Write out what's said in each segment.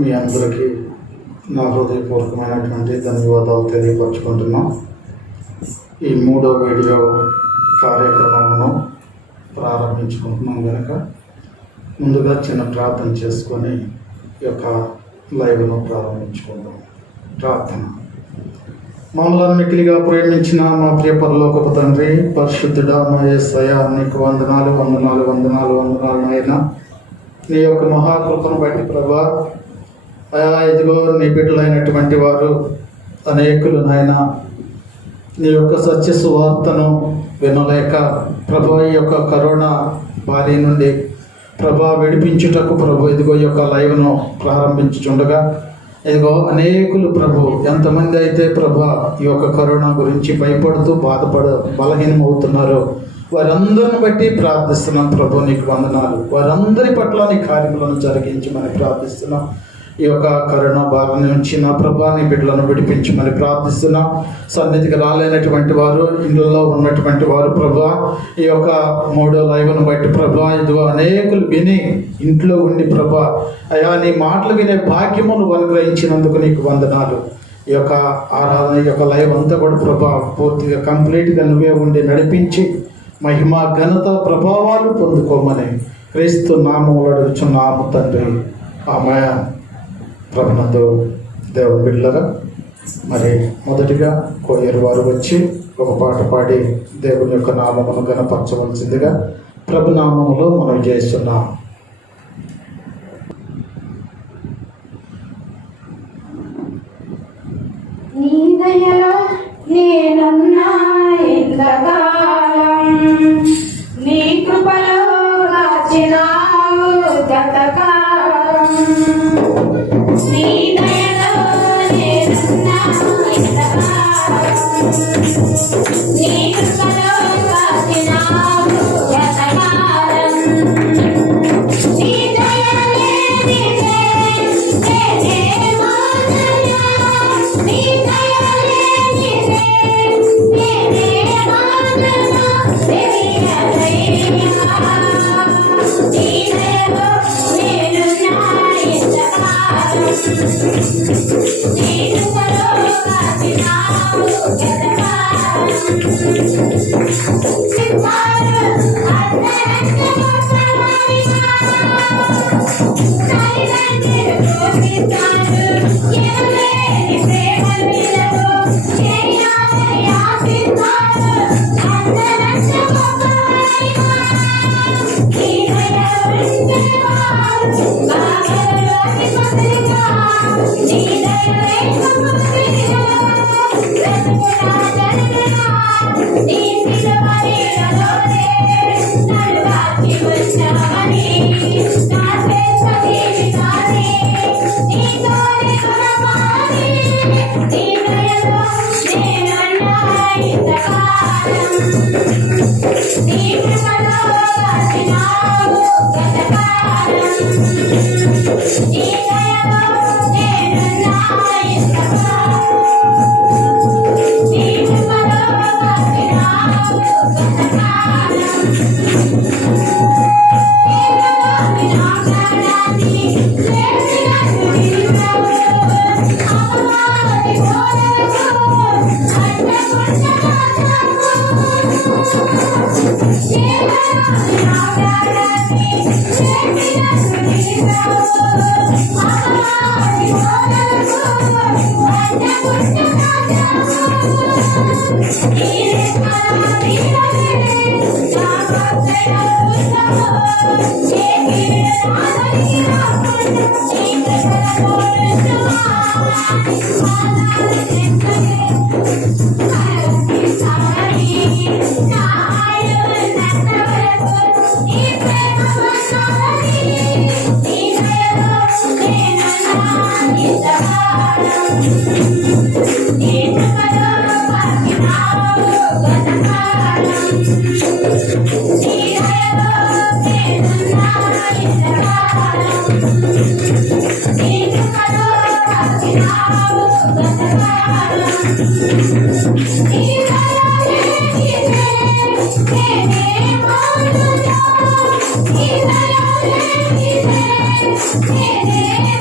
మీ అందరికీ నా హృదయపూర్వకమైనటువంటి ధన్యవాదాలు తెలియపరచుకుంటున్నాం. ఈ 3వ వీడియో కార్యక్రమమును ప్రారంభించుకుంటున్నాం కనుక ముందుగా చిన్న ప్రార్థన చేసుకొని ఈ యొక్క లైవ్ను ప్రారంభించుకుందాం. ప్రార్థన. మమ్మల్ని మిక్కిలిగా ప్రేమించిన మా ప్రియ పరలోకపు తండ్రి, పరిశుద్ధుడా మా యేసయ్య, నీకు వందనాలు అయినా నీ యొక్క మహాకృపను బట్టి ప్రభా, ఇదిగో నీ బిడ్డలైనటువంటి వారు అనేకులు నాయన నీ యొక్క సత్య సువార్తను వినలేక ప్రభా ఈ యొక్క కరోనా బారి నుండి ప్రభా విడిపించుటకు ప్రభు ఇదిగో ఈ యొక్క లైవ్ను ప్రారంభించుచుండగా ఇదిగో అనేకులు ప్రభు ఎంతమంది అయితే ప్రభా ఈ యొక్క కరోనా గురించి భయపడుతూ బలహీనమవుతున్నారో వారందరిని బట్టి ప్రార్థిస్తున్నాం ప్రభు. నీకు వందనాలు. వారందరి పట్ల నీ కార్యములను జరిగించమని ప్రార్థిస్తున్నాం. ఈ యొక్క కరోనా బారి నుంచి నా ప్రభా నీ బిడ్డలను విడిపించమని ప్రార్థిస్తున్నాం. సన్నిధికి రాలేనటువంటి వారు, ఇళ్ళలో ఉన్నటువంటి వారు ప్రభా ఈ యొక్క 3వ లైవ్ను బట్టి ప్రభా ఇదిగో అనేకులు విని ఇంట్లో ఉండి ప్రభా అయా నీ మాటలు వినే భాగ్యమును అనుగ్రహించినందుకు నీకు వందనాలు. ఈ యొక్క ఆరాధన ఈ యొక్క లైవ్ అంతా కూడా ప్రభా పూర్తిగా కంప్లీట్గా నువ్వే ఉండి నడిపించి మహిమ ఘనత ప్రభావాలు పొందుకోమని క్రీస్తు నామములో అడుగుచున్నాము తండ్రి. ఆమేన్. ప్రభునందు దేవుని బిడ్డలారా, మరి మొదటిగా కోయరు వారు వచ్చి ఒక పాట పాడి దేవుని యొక్క నామమును ఘనపరచవలసిందిగా ప్రభు నామములో మనం చేస్తున్నాం. నీ దయలో నేనున్నా ఇంతకాలం, నీ కృపలో కాచినావు గతకాలం. నీ దయలో నేనున్నా ఇంతకాలం, నీ కృపలో కాచినావు గతకాలం. నీ దయ లేనిదే నేనే మానయ్యా, నీ దయ లేనిదే నేనే మాననా తెలియదయ్యా. నీ దయలో నేనున్నా ఇంతకాలం, నీ కృపలో కాచినావు గతకాలం. Hey,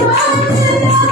Thank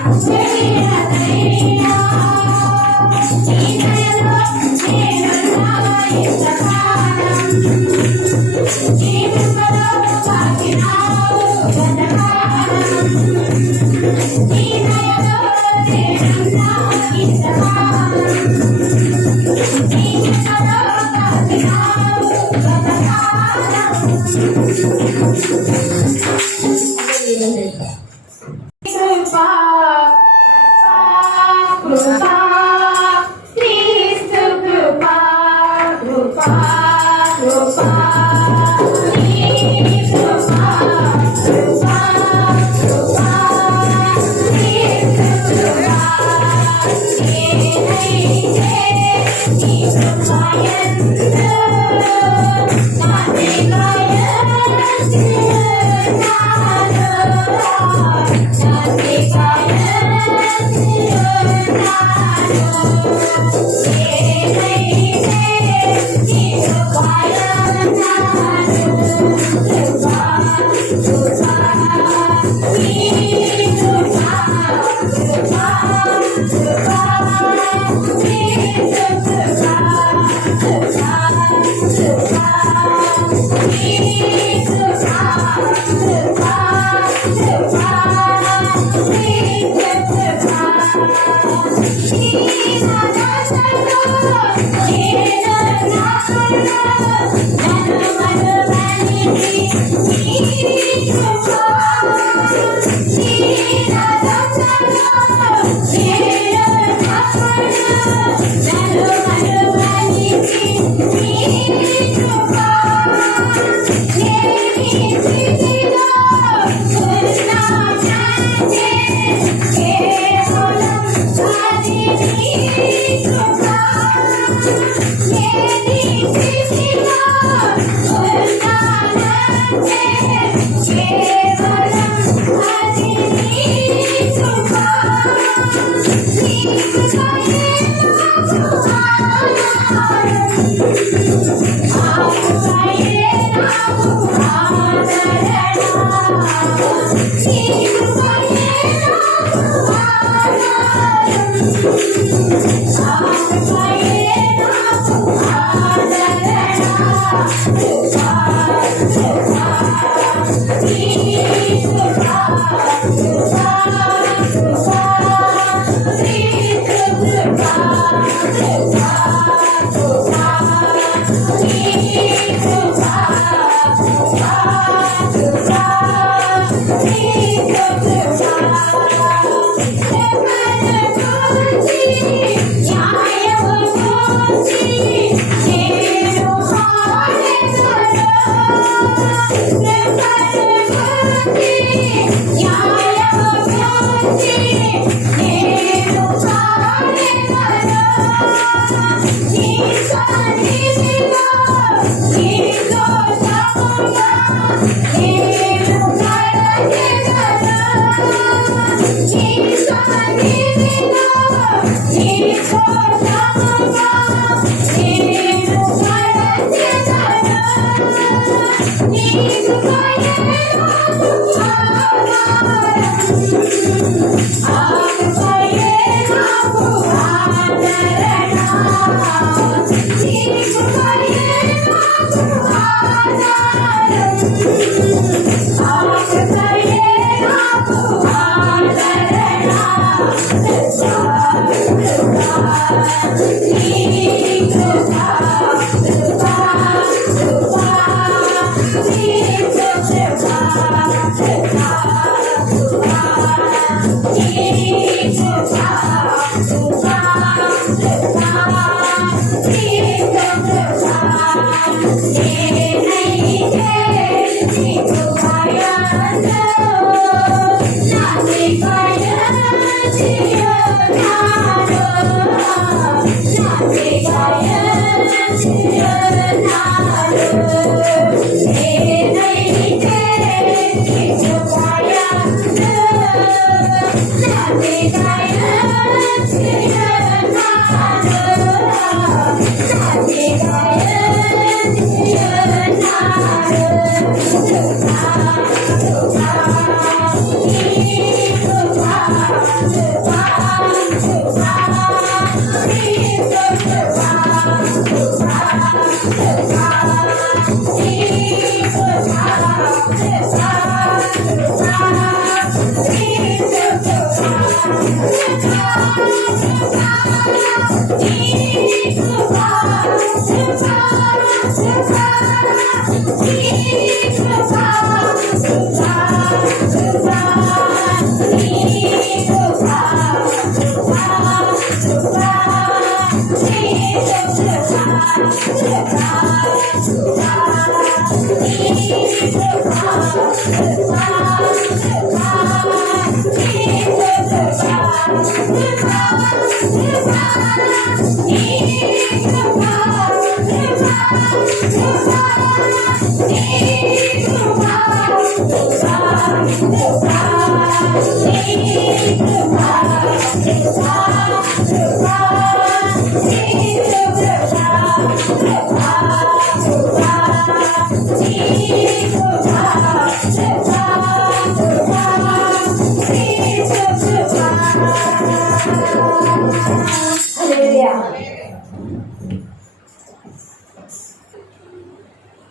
you.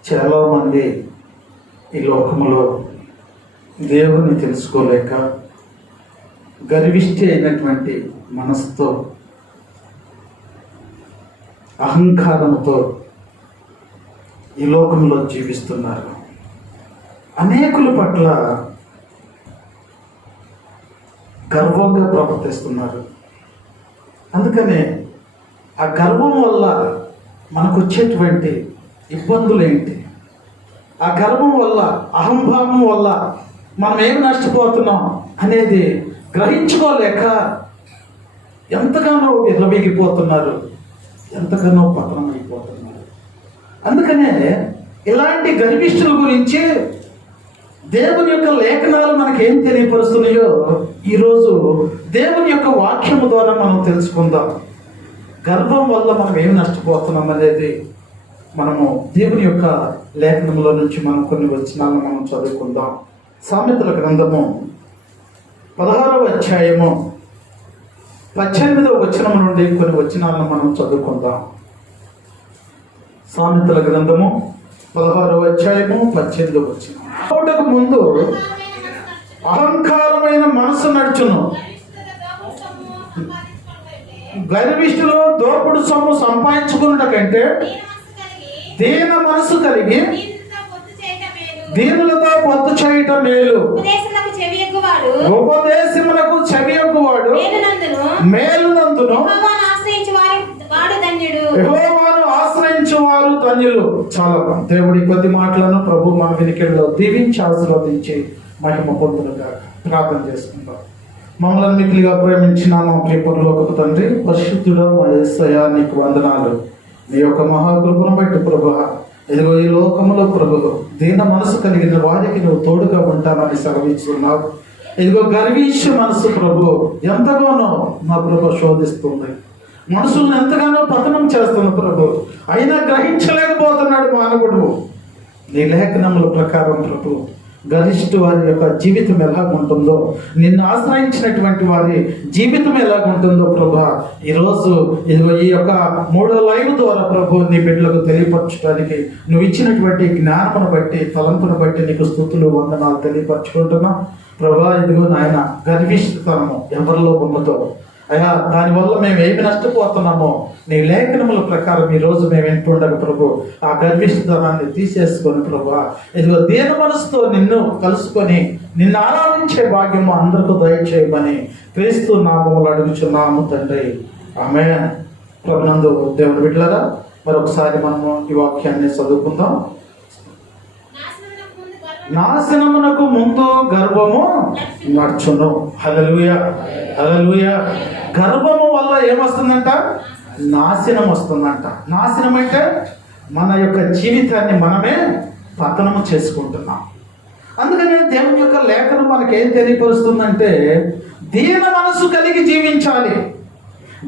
చాలా మంది ఈ లోకములో దేవుని తెలుసుకోలేక గర్విష్టి అయినటువంటి మనసుతో అహంకారంతో ఈ లోకంలో జీవిస్తున్నారు. అనేకుల పట్ల గర్వంగా ప్రవర్తిస్తున్నారు. అందుకనే ఆ గర్వం వల్ల మనకు వచ్చేటువంటి ఇబ్బందులు ఏంటి, ఆ గర్వం వల్ల అహంభావం వల్ల మనం ఏమి నష్టపోతున్నాం అనేది గ్రహించుకోలేక ఎంతగానో విర్రవీగిపోతున్నారు, ఎంతగానో పతనం అయిపోతున్నారు. అందుకనే ఇలాంటి గర్విష్ఠుల గురించి దేవుని యొక్క లేఖనాలు మనకేం తెలియపరుస్తున్నాయో ఈరోజు దేవుని యొక్క వాక్యము ద్వారా మనం తెలుసుకుందాం. గర్వం వల్ల మనం ఏమి నష్టపోతున్నాం అనేది మనము దేవుని యొక్క లేఖనములో నుంచి మనం కొన్ని వచనాలను మనం చదువుకుందాం. సామెతల గ్రంథము 16వ అధ్యాయము 18వ వచనం నుండి కొన్ని వచనాలను మనం చదువుకుందాం. సామెతల గ్రంథము 16వ అధ్యాయము 18వ వచనం. పోటకు ముందు అహంకారమైన మనసు నడుచును, గర్విష్ఠులు దోపుడు సొమ్ము సంపాదించుకున్న కంటే దీన మనసు కలిగి దీనులతో పొత్తు చేయటం మేలు. ఉపదేశములకు చెవియొగ్గువాడు మేలునందును యెహోవాను ఆశ్రయించు వారు ధన్యులు. చాలా దేవుడి కొద్ది మాటలను ప్రభు మన వినికిడిలో దీవించి ఆశీర్వదించి మహిమ పొందులుగా ప్రార్థన చేసుకుంటాం. మమ్మల్ని మిక్కిలిగా ప్రేమించిన మా ప్రియ పరలోకపు తండ్రి, పరిశుద్ధుడా మా యేసయ్యా, నీకు వందనాలు. నీ యొక్క మహాకృపను బట్టి ప్రభు, ఇదిగో ఈ లోకములో ప్రభు దీన మనసు కలిగిన వారికి నువ్వు తోడుగా ఉంటానని సెలవిస్తున్నావు. ఇదిగో గర్విష్య మనసు ప్రభు ఎంతగానో మా ప్రభు శోధిస్తుంది, మనసులను ఎంతగానో పతనం చేస్తుంది ప్రభు. అయినా గ్రహించలేకపోతున్నాడు మానవుడు. నీ లేఖనముల ప్రకారం ప్రభు గరిష్ఠ వారి యొక్క జీవితం ఎలాగుంటుందో, నిన్ను ఆశ్రయించినటువంటి వారి జీవితం ఎలాగుంటుందో ప్రభు ఈరోజు ఇదిగో ఈ యొక్క 3వ లైవ్ ద్వారా ప్రభు నీ బిడ్డలకు తెలియపరచడానికి నువ్వు ఇచ్చినటువంటి జ్ఞానమును బట్టి, తలంపును బట్టి నీకు స్తుతులు వందనాలు తెలియపరచుకుంటున్నాం ప్రభా. ఇదిగో నాయన గర్విష్ఠతనము ఎవరిలో ఉన్నదో అయ్యా, దానివల్ల మేము ఏమి నష్టపోతున్నామో నీ లేఖనముల ప్రకారం ఈరోజు మేము వింటుండగా ప్రభు ఆ గర్విష్ఠతనాన్ని తీసేసుకొని ప్రభు ఇదిగో దీన మనసుతో నిన్ను కలుసుకొని నిన్ను ఆరాధించే భాగ్యము అందరికీ దయచేయమని క్రీస్తు నామములు అడుగుచున్నాము తండ్రి, ఆమేన్. ప్రభునందు దేవుని బిడ్డలారా, మరొకసారి మనము ఈ వాక్యాన్ని చదువుకుందాం. నాశనమునకు ముందు గర్వము నడుచును. హల్లెలూయా, హల్లెలూయా. గర్వము వల్ల ఏమొస్తుందంట? నాశనం వస్తుందంట. నాశనం అంటే మన యొక్క జీవితాన్ని మనమే పతనము చేసుకుంటున్నాం. అందుకని దేవుని యొక్క లేఖనం మనకేం తెలియపరుస్తుందంటే దీన మనసు కలిగి జీవించాలి.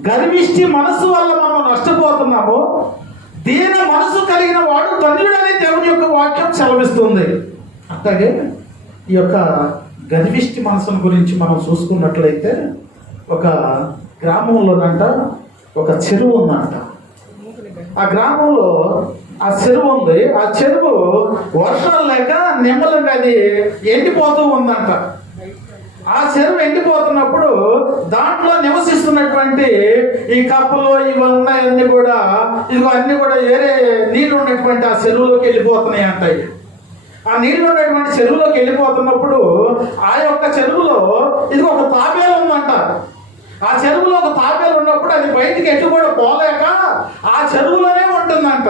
గర్విష్టి మనసు వల్ల మనం నష్టపోతున్నాము. దీన మనసు కలిగిన వాడు ధన్యుడని దేవుని యొక్క వాక్యం సెలవిస్తుంది. అట్లాగే ఈ యొక్క గర్విష్టి మనసును గురించి మనం చూసుకున్నట్లయితే ఒక గ్రామంలోనంట ఒక చెరువు ఉందంట. ఆ గ్రామంలో ఆ చెరువు ఉంది. ఆ చెరువు వర్షాలు లేక నిమ్మలంగా అది ఎండిపోతూ ఉందంట. ఆ చెరువు ఎండిపోతున్నప్పుడు దాంట్లో నివసిస్తున్నటువంటి ఈ కప్పలు ఇవన్నీ అన్ని కూడా ఇదిగో అన్ని కూడా వేరే నీళ్ళు ఉన్నటువంటి ఆ చెరువులోకి వెళ్ళిపోతున్నాయి అంటాయి. ఆ నీళ్ళు ఉన్నటువంటి చెరువులోకి వెళ్ళిపోతున్నప్పుడు ఆ యొక్క చెరువులో ఇది ఒక తాబేలు ఉందంట. ఆ చెరువులో ఒక తాబేలు ఉన్నప్పుడు అది బయటికి ఎటు కూడా పోలేక ఆ చెరువులోనే ఉంటుందంట.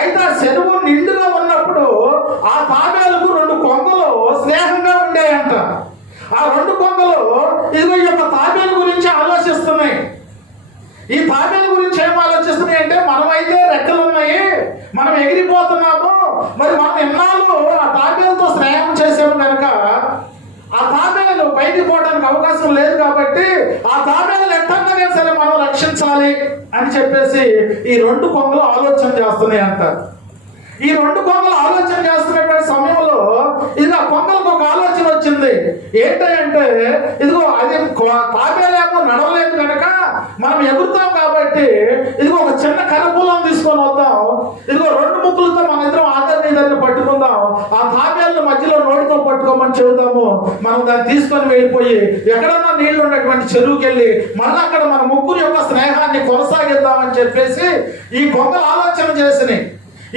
అయితే ఆ చెరువు నిండుగా ఉన్నప్పుడు ఆ తాబేలుకు 2 కొంగలు స్నేహంగా ఉండేయంట. ఆ 2 కొంగలు ఇదిగో ఈ యొక్క తాబేలు గురించి ఆలోచిస్తున్నాయి. ఈ తాబేలు గురించి ఏం ఆలోచిస్తున్నాయి అంటే, మనమైతే రెక్కలు ఉన్నాయి ఉన్నాయి, మనం ఎగిరిపోతున్నాము. మరి మనం ఎన్నాళ్ళు ఆ తాబేలుతో స్నేహం చేసాము కనుక ఆ తాబేలు బయటికి పోవడానికి అవకాశం లేదు కాబట్టి ఆ తాబేలు ఎట్టన్నా సరే మనం రక్షించాలి అని చెప్పేసి ఈ రెండు కొంగలు ఆలోచన చేస్తున్నాయి అంటారు. ఈ రెండు కొంగలు ఆలోచన చేస్తున్నటువంటి సమయంలో ఇది ఆ కొంగలకు ఒక ఆలోచన వచ్చింది. ఏంటంటే ఇదిగో అది తాబేలేమో నడవలేదు కనుక మనం ఎగురుతాం కాబట్టి ఇదిగో ఒక చిన్న కర్రపూలం తీసుకొని వద్దాం, ఇదిగో రెండు ముక్కులతో మన ఇద్దరం ఆధారని పట్టుకుందాం, ఆ తాబేలను మధ్యలో నోటితో పట్టుకోమని చెబుతాము, మనం దాన్ని తీసుకొని వెళ్ళిపోయి ఎక్కడన్నా నీళ్లు ఉన్నటువంటి చెరువుకి వెళ్ళి మళ్ళీ అక్కడ మన ముగ్గురు యొక్క స్నేహాన్ని కొనసాగిద్దామని చెప్పేసి ఈ కొంగలు ఆలోచన చేసినాయి.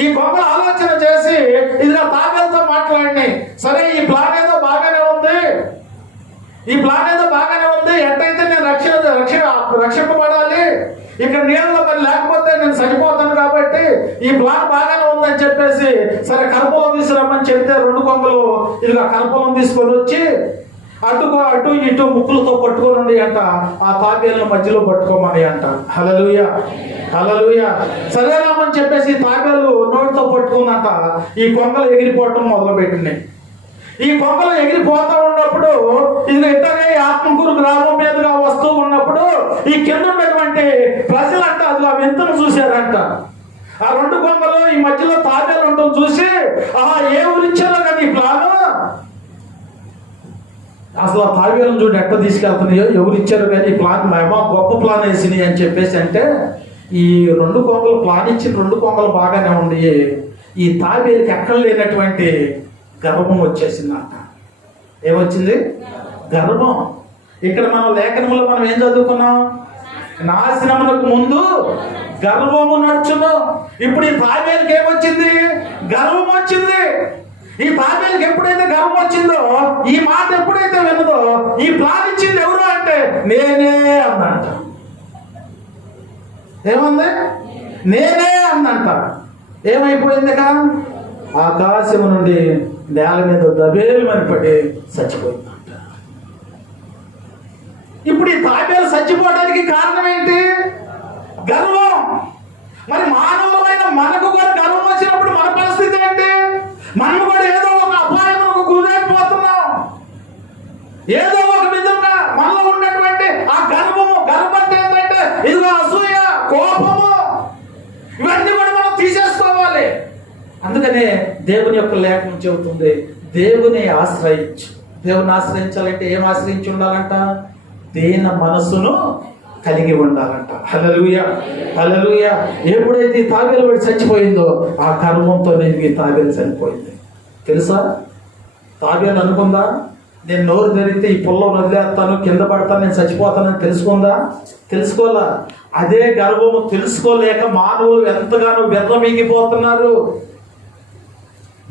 ఈ కొంగలు ఆలోచన చేసి ఇదిగా తాబేలతో మాట్లాడినాయి. సరే ఈ ప్లాన్ ఏదో బాగానే ఉంది, ఈ ప్లాన్ ఏదో బాగానే ఉంది, ఎట్టయితే నేను రక్షింపబడాలి, ఇక్కడ నీళ్ళలో మరి లేకపోతే నేను చనిపోతాను కాబట్టి ఈ ప్లాన్ బాగానే ఉందని చెప్పేసి సరే కర్పూలం తీసుకురమ్మని చెప్తే రెండు కొంగలు ఇదిగా కర్పూలం తీసుకొని వచ్చి అటు ఇటు ముక్కులతో పట్టుకొని అంట ఆ తాబేలను మధ్యలో పట్టుకోమని అంట. హల్లెలూయా, హల్లెలూయా. సరేనామని చెప్పేసి తాబేలు నోటితో పట్టుకుందంట. ఈ కొంగలు ఎగిరిపోవటం మొదలుపెట్టినాయి. ఈ కొంగలు ఎగిరిపోతూ ఉన్నప్పుడు ఇది ఇంటనే ఆత్మకూరు గ్రామం మీదుగా వస్తూ ఉన్నప్పుడు ఈ కింద ఉన్నటువంటి ప్రజలంట అది ఆ వింతను చూశారంట. ఆ రెండు కొంగలు ఈ మధ్యలో తాబేలు ఉండటం చూసి ఏ ఊరిచ్చారో కదా ఈ ప్లాను, అసలు ఆ తాబేలను చూడు ఎట్లా తీసుకెళ్తున్నాయో, ఎవరు ఇచ్చారు కానీ ఈ ప్లాన్ ఏమో గొప్ప ప్లాన్ వేసినాయి అని చెప్పేసి అంటే ఈ రెండు కొంగలు ప్లాన్ ఇచ్చిన రెండు కొంగలు బాగానే ఉండి ఈ తాబేలుకి ఎక్కడ లేనటువంటి గర్వం వచ్చేసిందంట. ఏమొచ్చింది? గర్వం. ఇక్కడ మనం లేఖనములో మనం ఏం చదువుకున్నాం? నాశనమునకు ముందు గర్వము నడుచును. ఇప్పుడు ఈ తాబేలుకి ఏమొచ్చింది? గర్వం వచ్చింది. ఈ తాబేలుకి ఎప్పుడైతే గర్వం వచ్చిందో, ఈ మాట ఎప్పుడైతే విన్నదో, ఈ ప్లాన్ ఇచ్చింది ఎవరు అంటే నేనే అందంట. ఏమంది? నేనే అందంట. ఏమైపోయింది? ఆకాశము నుండి నేల మీద దబేలుమని పడి చచ్చిపోయిందంట. ఇప్పుడు ఈ తాబేలు చచ్చిపోవడానికి కారణం ఏంటి? గర్వం. మరి మానవులమైన మనకు కూడా గర్వం వచ్చినప్పుడు మన పరిస్థితి ఏంటి? మనం కూడా ఏదో ఒక అపాయంలో గురైపోతున్నాం. ఏదో ఒక విధంగా మనలో ఉన్నటువంటి ఆ గర్వం అంటే ఏంటంటే ఇదిగో అసూయ, కోపము, ఇవన్నీ కూడా మనం తీసేసుకోవాలి. అందుకనే దేవుని యొక్క లేఖనం చెబుతుంది, దేవుని ఆశ్రయించు. దేవుని ఆశ్రయించాలంటే ఏం ఆశ్రయించి ఉండాలంట? దీన మనసును కలిగి ఉండాలంట. హల్లెలూయా, హల్లెలూయా. ఎప్పుడైతే ఈ తాబేలు పడి చచ్చిపోయిందో ఆ కర్మంతో ఈ తాబేలు చనిపోయింది. తెలుసా? తాబేలు అనుకుందా నేను నోరు తెరిస్తే ఈ పుల్ల వదిలేస్తాను, కింద పడతాను, నేను చచ్చిపోతానని తెలుసుకుందా? తెలుసుకోవాలా. అదే గర్వము తెలుసుకోలేక మానవులు ఎంతగానో విర్రమీగిపోతున్నారు.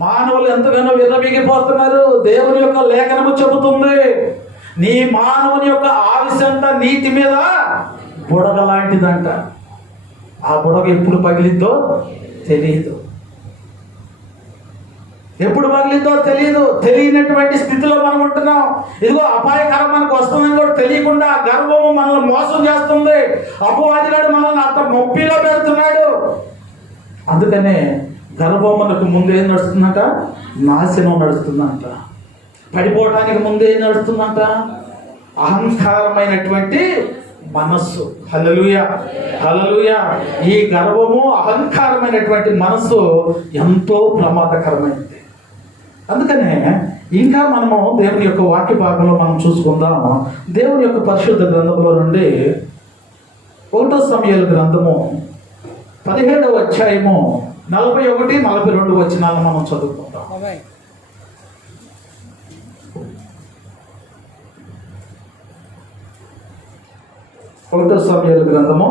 మానవులు ఎంతగానో విర్రమీగిపోతున్నారు. దేవుని యొక్క లేఖనము చెబుతుంది, నీ మానవుని యొక్క ఆవిసంట నీటి మీద బుడగ లాంటిదంట. ఆ బుడగ ఎప్పుడు పగిలిద్దో తెలియదు, ఎప్పుడు పగిలిద్దో తెలియదు. తెలియనటువంటి స్థితిలో మనం ఉంటున్నాం. ఇదిగో అపాయకరం మనకు వస్తుందని కూడా తెలియకుండా గర్వము మనల్ని మోసం చేస్తుంది. అపవాదిగాడు మనల్ని అంత మొప్పిలో పెడుతున్నాడు. అందుకనే గర్వం మనకు ముందేం నడుస్తుందంట? నాశనం నడుస్తుందంట. పడిపోవటానికి ముందే నడుస్తుందంట అహంకారమైనటువంటి మనస్సు. హల్లెలూయా, హల్లెలూయా. ఈ గర్వము, అహంకారమైనటువంటి మనస్సు ఎంతో ప్రమాదకరమైనది. అందుకనే ఇంకా మనము దేవుని యొక్క వాక్య భాగంలో మనం చూసుకుందాము. దేవుని యొక్క పరిశుద్ధ గ్రంథంలో నుండి 1 సమూయేలు గ్రంథము 17వ అధ్యాయము 41, 42 వచనాలను మనం చదువుకుందాం. 1 సమూయేలు గ్రంథము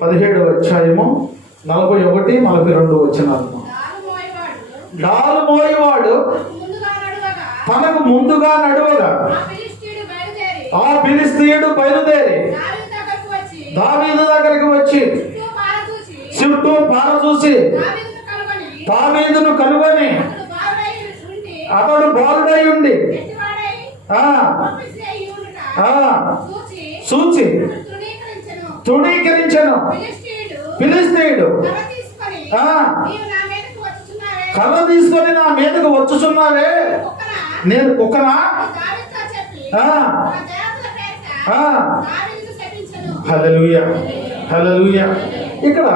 17వ అధ్యాయము 41, 42 వచనాలను. డాలు మోయవాడు తనకు ముందుగా నడువగా ఆ ఫిలిష్తీయుడు బయలుదేరి దావీదు దగ్గరికి వచ్చి చుట్టూ పార చూసి దావీదును కనుగొని అతడు బాలుడై ఉండి చూచి తృణీకరించెను. ఫిలిష్తీయుడు ఆ, నీవు నా మీదకు వచ్చుచున్నావే. కర్ర తీసుకొని నా మీదకు వచ్చుచున్నావే, కుక్కనా? నేను కుక్కనా? అని దావీదుతో చెప్పి ఆ, తన దేవతల పేరిట ఆ. దావీదును శపించెను. హల్లెలూయా, హల్లెలూయా. ఇక్కడ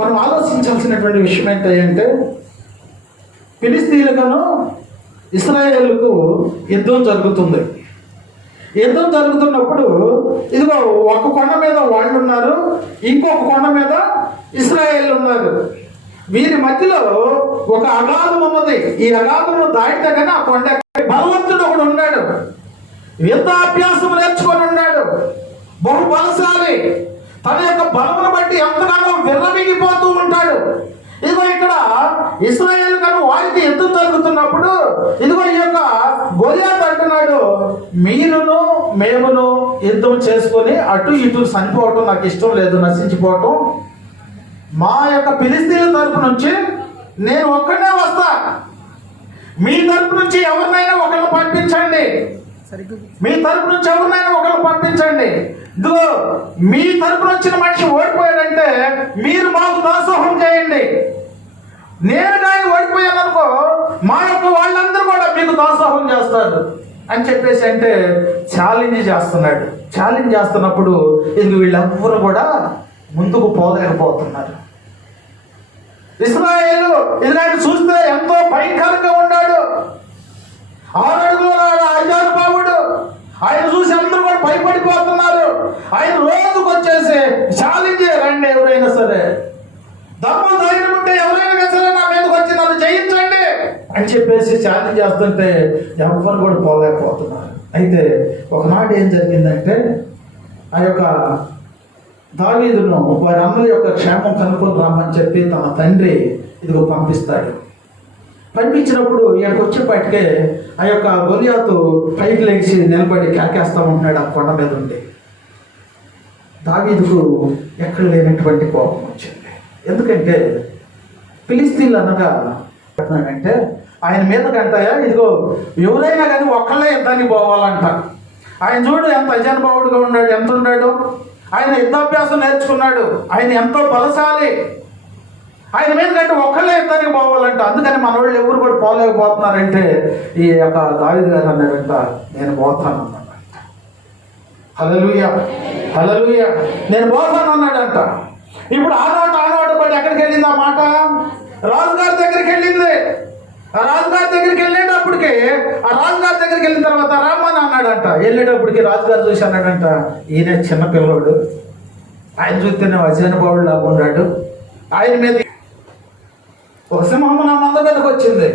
మనం ఆలోచించాల్సినటువంటి విషయం ఏంటంటే ఫిలిస్తీయులకును ఇశ్రాయేలుకు యుద్ధం జరుగుతుంది. యుద్ధం జరుగుతున్నప్పుడు ఇదిగో ఒక కొండ మీద వాళ్ళు ఉన్నారు, ఇంకొక కొండ మీద ఇశ్రాయేలు ఉన్నారు. వీరి మధ్యలో ఒక అగాధం ఉన్నది. ఈ అగాధము దాటితే కానీ ఆ కొండ బలవంతుడు ఒకడు ఉన్నాడు, యుద్ధాభ్యాసం నేర్చుకొని ఉన్నాడు, బహు బలశాలి. తన యొక్క బలమును బట్టి ఎంతగానో విర్రవీగిపోతూ ఉంటాడు. ఇదిగో ఇక్కడ ఇశ్రాయేలు కానీ వారికి యుద్ధం జరుగుతున్నప్పుడు ఇదిగో ఈ యొక్క గొలియాతు అంటున్నాడు, మీరును మేమును యుద్ధం చేసుకొని అటు ఇటు చనిపోవటం నాకు ఇష్టం లేదు, నశించిపోవటం. మా యొక్క ఫిలిస్తీయుల తరపు నుంచి నేను ఒక్కడే వస్తా, మీ తరపు నుంచి ఎవరినైనా ఒకరిని పంపించండి, మీ తరపు నుంచి ఎవరినైనా ఒకరిని పంపించండి. ఇదిగో మీ తరపున వచ్చిన మనిషి ఓడిపోయాడంటే మీరు మాకు దాసోహం చేయండి. నేను కానీ ఓడిపోయాననుకో మా యొక్క వాళ్ళందరూ కూడా మీకు దాసోహం చేస్తారు అని చెప్పేసి అంటే ఛాలెంజ్ చేస్తున్నాడు. ఛాలెంజ్ చేస్తున్నప్పుడు ఇది వీళ్ళెవ్వరూ కూడా ముందుకు పోలేకపోతున్నారు. ఇశ్రాయేలు ఇలాంటి చూస్తే ఎంతో భయంకరంగా ఉన్నాడు. 6 అడుగుల అజానుభావుడు. ఆయన చూసి అందరూ కూడా భయపడిపోతున్నారు. ఆయన రోజుకు వచ్చేసి ఛాలెంజ్ రండి, ఎవరైనా సరే దమ్ము ధైర్యం ఉంటే ఎవరైనా సరే నా మీదకి వచ్చి నన్ను జయించండి అని చెప్పేసి ఛాలెంజ్ చేస్తుంటే ఎవరు కూడా పోలేకపోతున్నారు. అయితే ఒకనాడు ఏం జరిగిందంటే ఆ యొక్క దావీదును వారి అందరి యొక్క క్షేమం కనుక్కొని రమ్మని చెప్పి తన తండ్రి ఇదిగో పంపిస్తాడు. పంపించినప్పుడు ఇక్కడికి వచ్చేపాటికే ఆ యొక్క గొలియాతు పైకి లేచి నిలబడి కేకేస్తా ఉంటున్నాడు ఆ కొండ మీద ఉండి. దావీదుకు ఎక్కడ లేనటువంటి కోపం వచ్చింది. ఎందుకంటే ఫిలిస్తీన్లు అనగా అంటే ఆయన మీద కంటాయా ఇదిగో ఎవరైనా కానీ ఒక్కళ్ళే యుద్ధానికి పోవాలంట. ఆయన చూడు ఎంత అజానుభావుడుగా ఉన్నాడు, ఎంత ఉన్నాడు. ఆయన యుద్ధాభ్యాసం నేర్చుకున్నాడు, ఆయన ఎంతో బలశాలి. ఆయన మీద కంటే ఒక్కళ్ళే యుద్ధానికి పోవాలంట. అందుకని మన వాళ్ళు ఎవరు కూడా పోలేకపోతున్నారంటే ఈ యొక్క దావీదు గారు అన్నాడంట, నేను పోతాను అన్నాడంట. హల్లెలూయా, హల్లెలూయా, నేను పోతాను అన్నాడంట. ఇప్పుడు ఆనాట పడి ఎక్కడికి వెళ్ళింది ఆ మాట? రాజుగారి దగ్గరికి వెళ్ళింది. ఆ రాజుగారి దగ్గరికి వెళ్ళేటప్పటికి ఆ రాజుగారి దగ్గరికి వెళ్ళిన తర్వాత రామ్మని అన్నాడంట. వెళ్ళేటప్పటికి రాజుగారు చూసి అన్నాడంట, ఈయన చిన్న పిల్లోడు, ఆయన చూస్తేనే అజానుభావుడు లాగా ఉన్నాడు. ఆయన మీద ఒక సింహము నా మంద మీదకి వచ్చింది.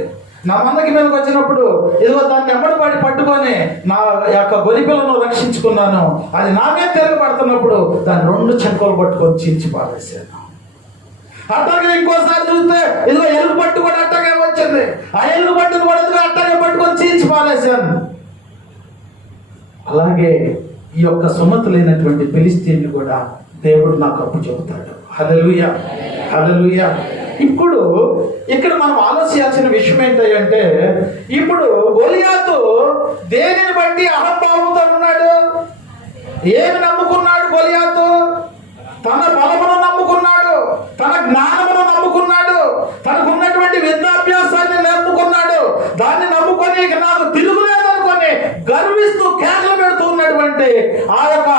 నా మందకి మీదకి వచ్చినప్పుడు ఇదిగో దాన్ని ఎమ్మడిపడి పట్టుకొని నా యొక్క గొలిపిల్లను రక్షించుకున్నాను. అది నా మీద తిరగబడుతున్నప్పుడు దాన్ని 2 చెంకలు పట్టుకొని చించి పారేసాను. అట్టాగే ఇంకోసారి చూస్తే ఇదిగో ఎలుగు పట్టు కూడా అట్టాగే వచ్చింది. ఆ ఎలుగు పట్టును కూడా ఇదిగో అట్టాగే పట్టుకొని చీల్చి పారేశాను. అలాగే ఈ యొక్క సుమతి లేనటువంటి ఫిలిస్తీన్ని కూడా దేవుడు నాకు అప్పు చెబుతాడు. హల్లెలూయా, హల్లెలూయా. ఇప్పుడు ఇక్కడ మనం ఆలోచించాల్సిన విషయం ఏంటంటే ఇప్పుడు గొలియాతు దేనిని బట్టి అహంభావంతో ఉన్నాడు? ఏమి నమ్ముకున్నాడు గొలియాతు? తన బలమును నమ్ముకున్నాడు, తన జ్ఞానమును నమ్ముకున్నాడు, తనకు ఉన్నటువంటి విద్యాభ్యాసాన్ని నమ్ముకున్నాడు. దాన్ని నమ్ముకొని ఇక నాకు తిరుగులేదనుకొని గర్విస్తూ కేకలు పెడుతూ ఉన్నటువంటి ఆ యొక్క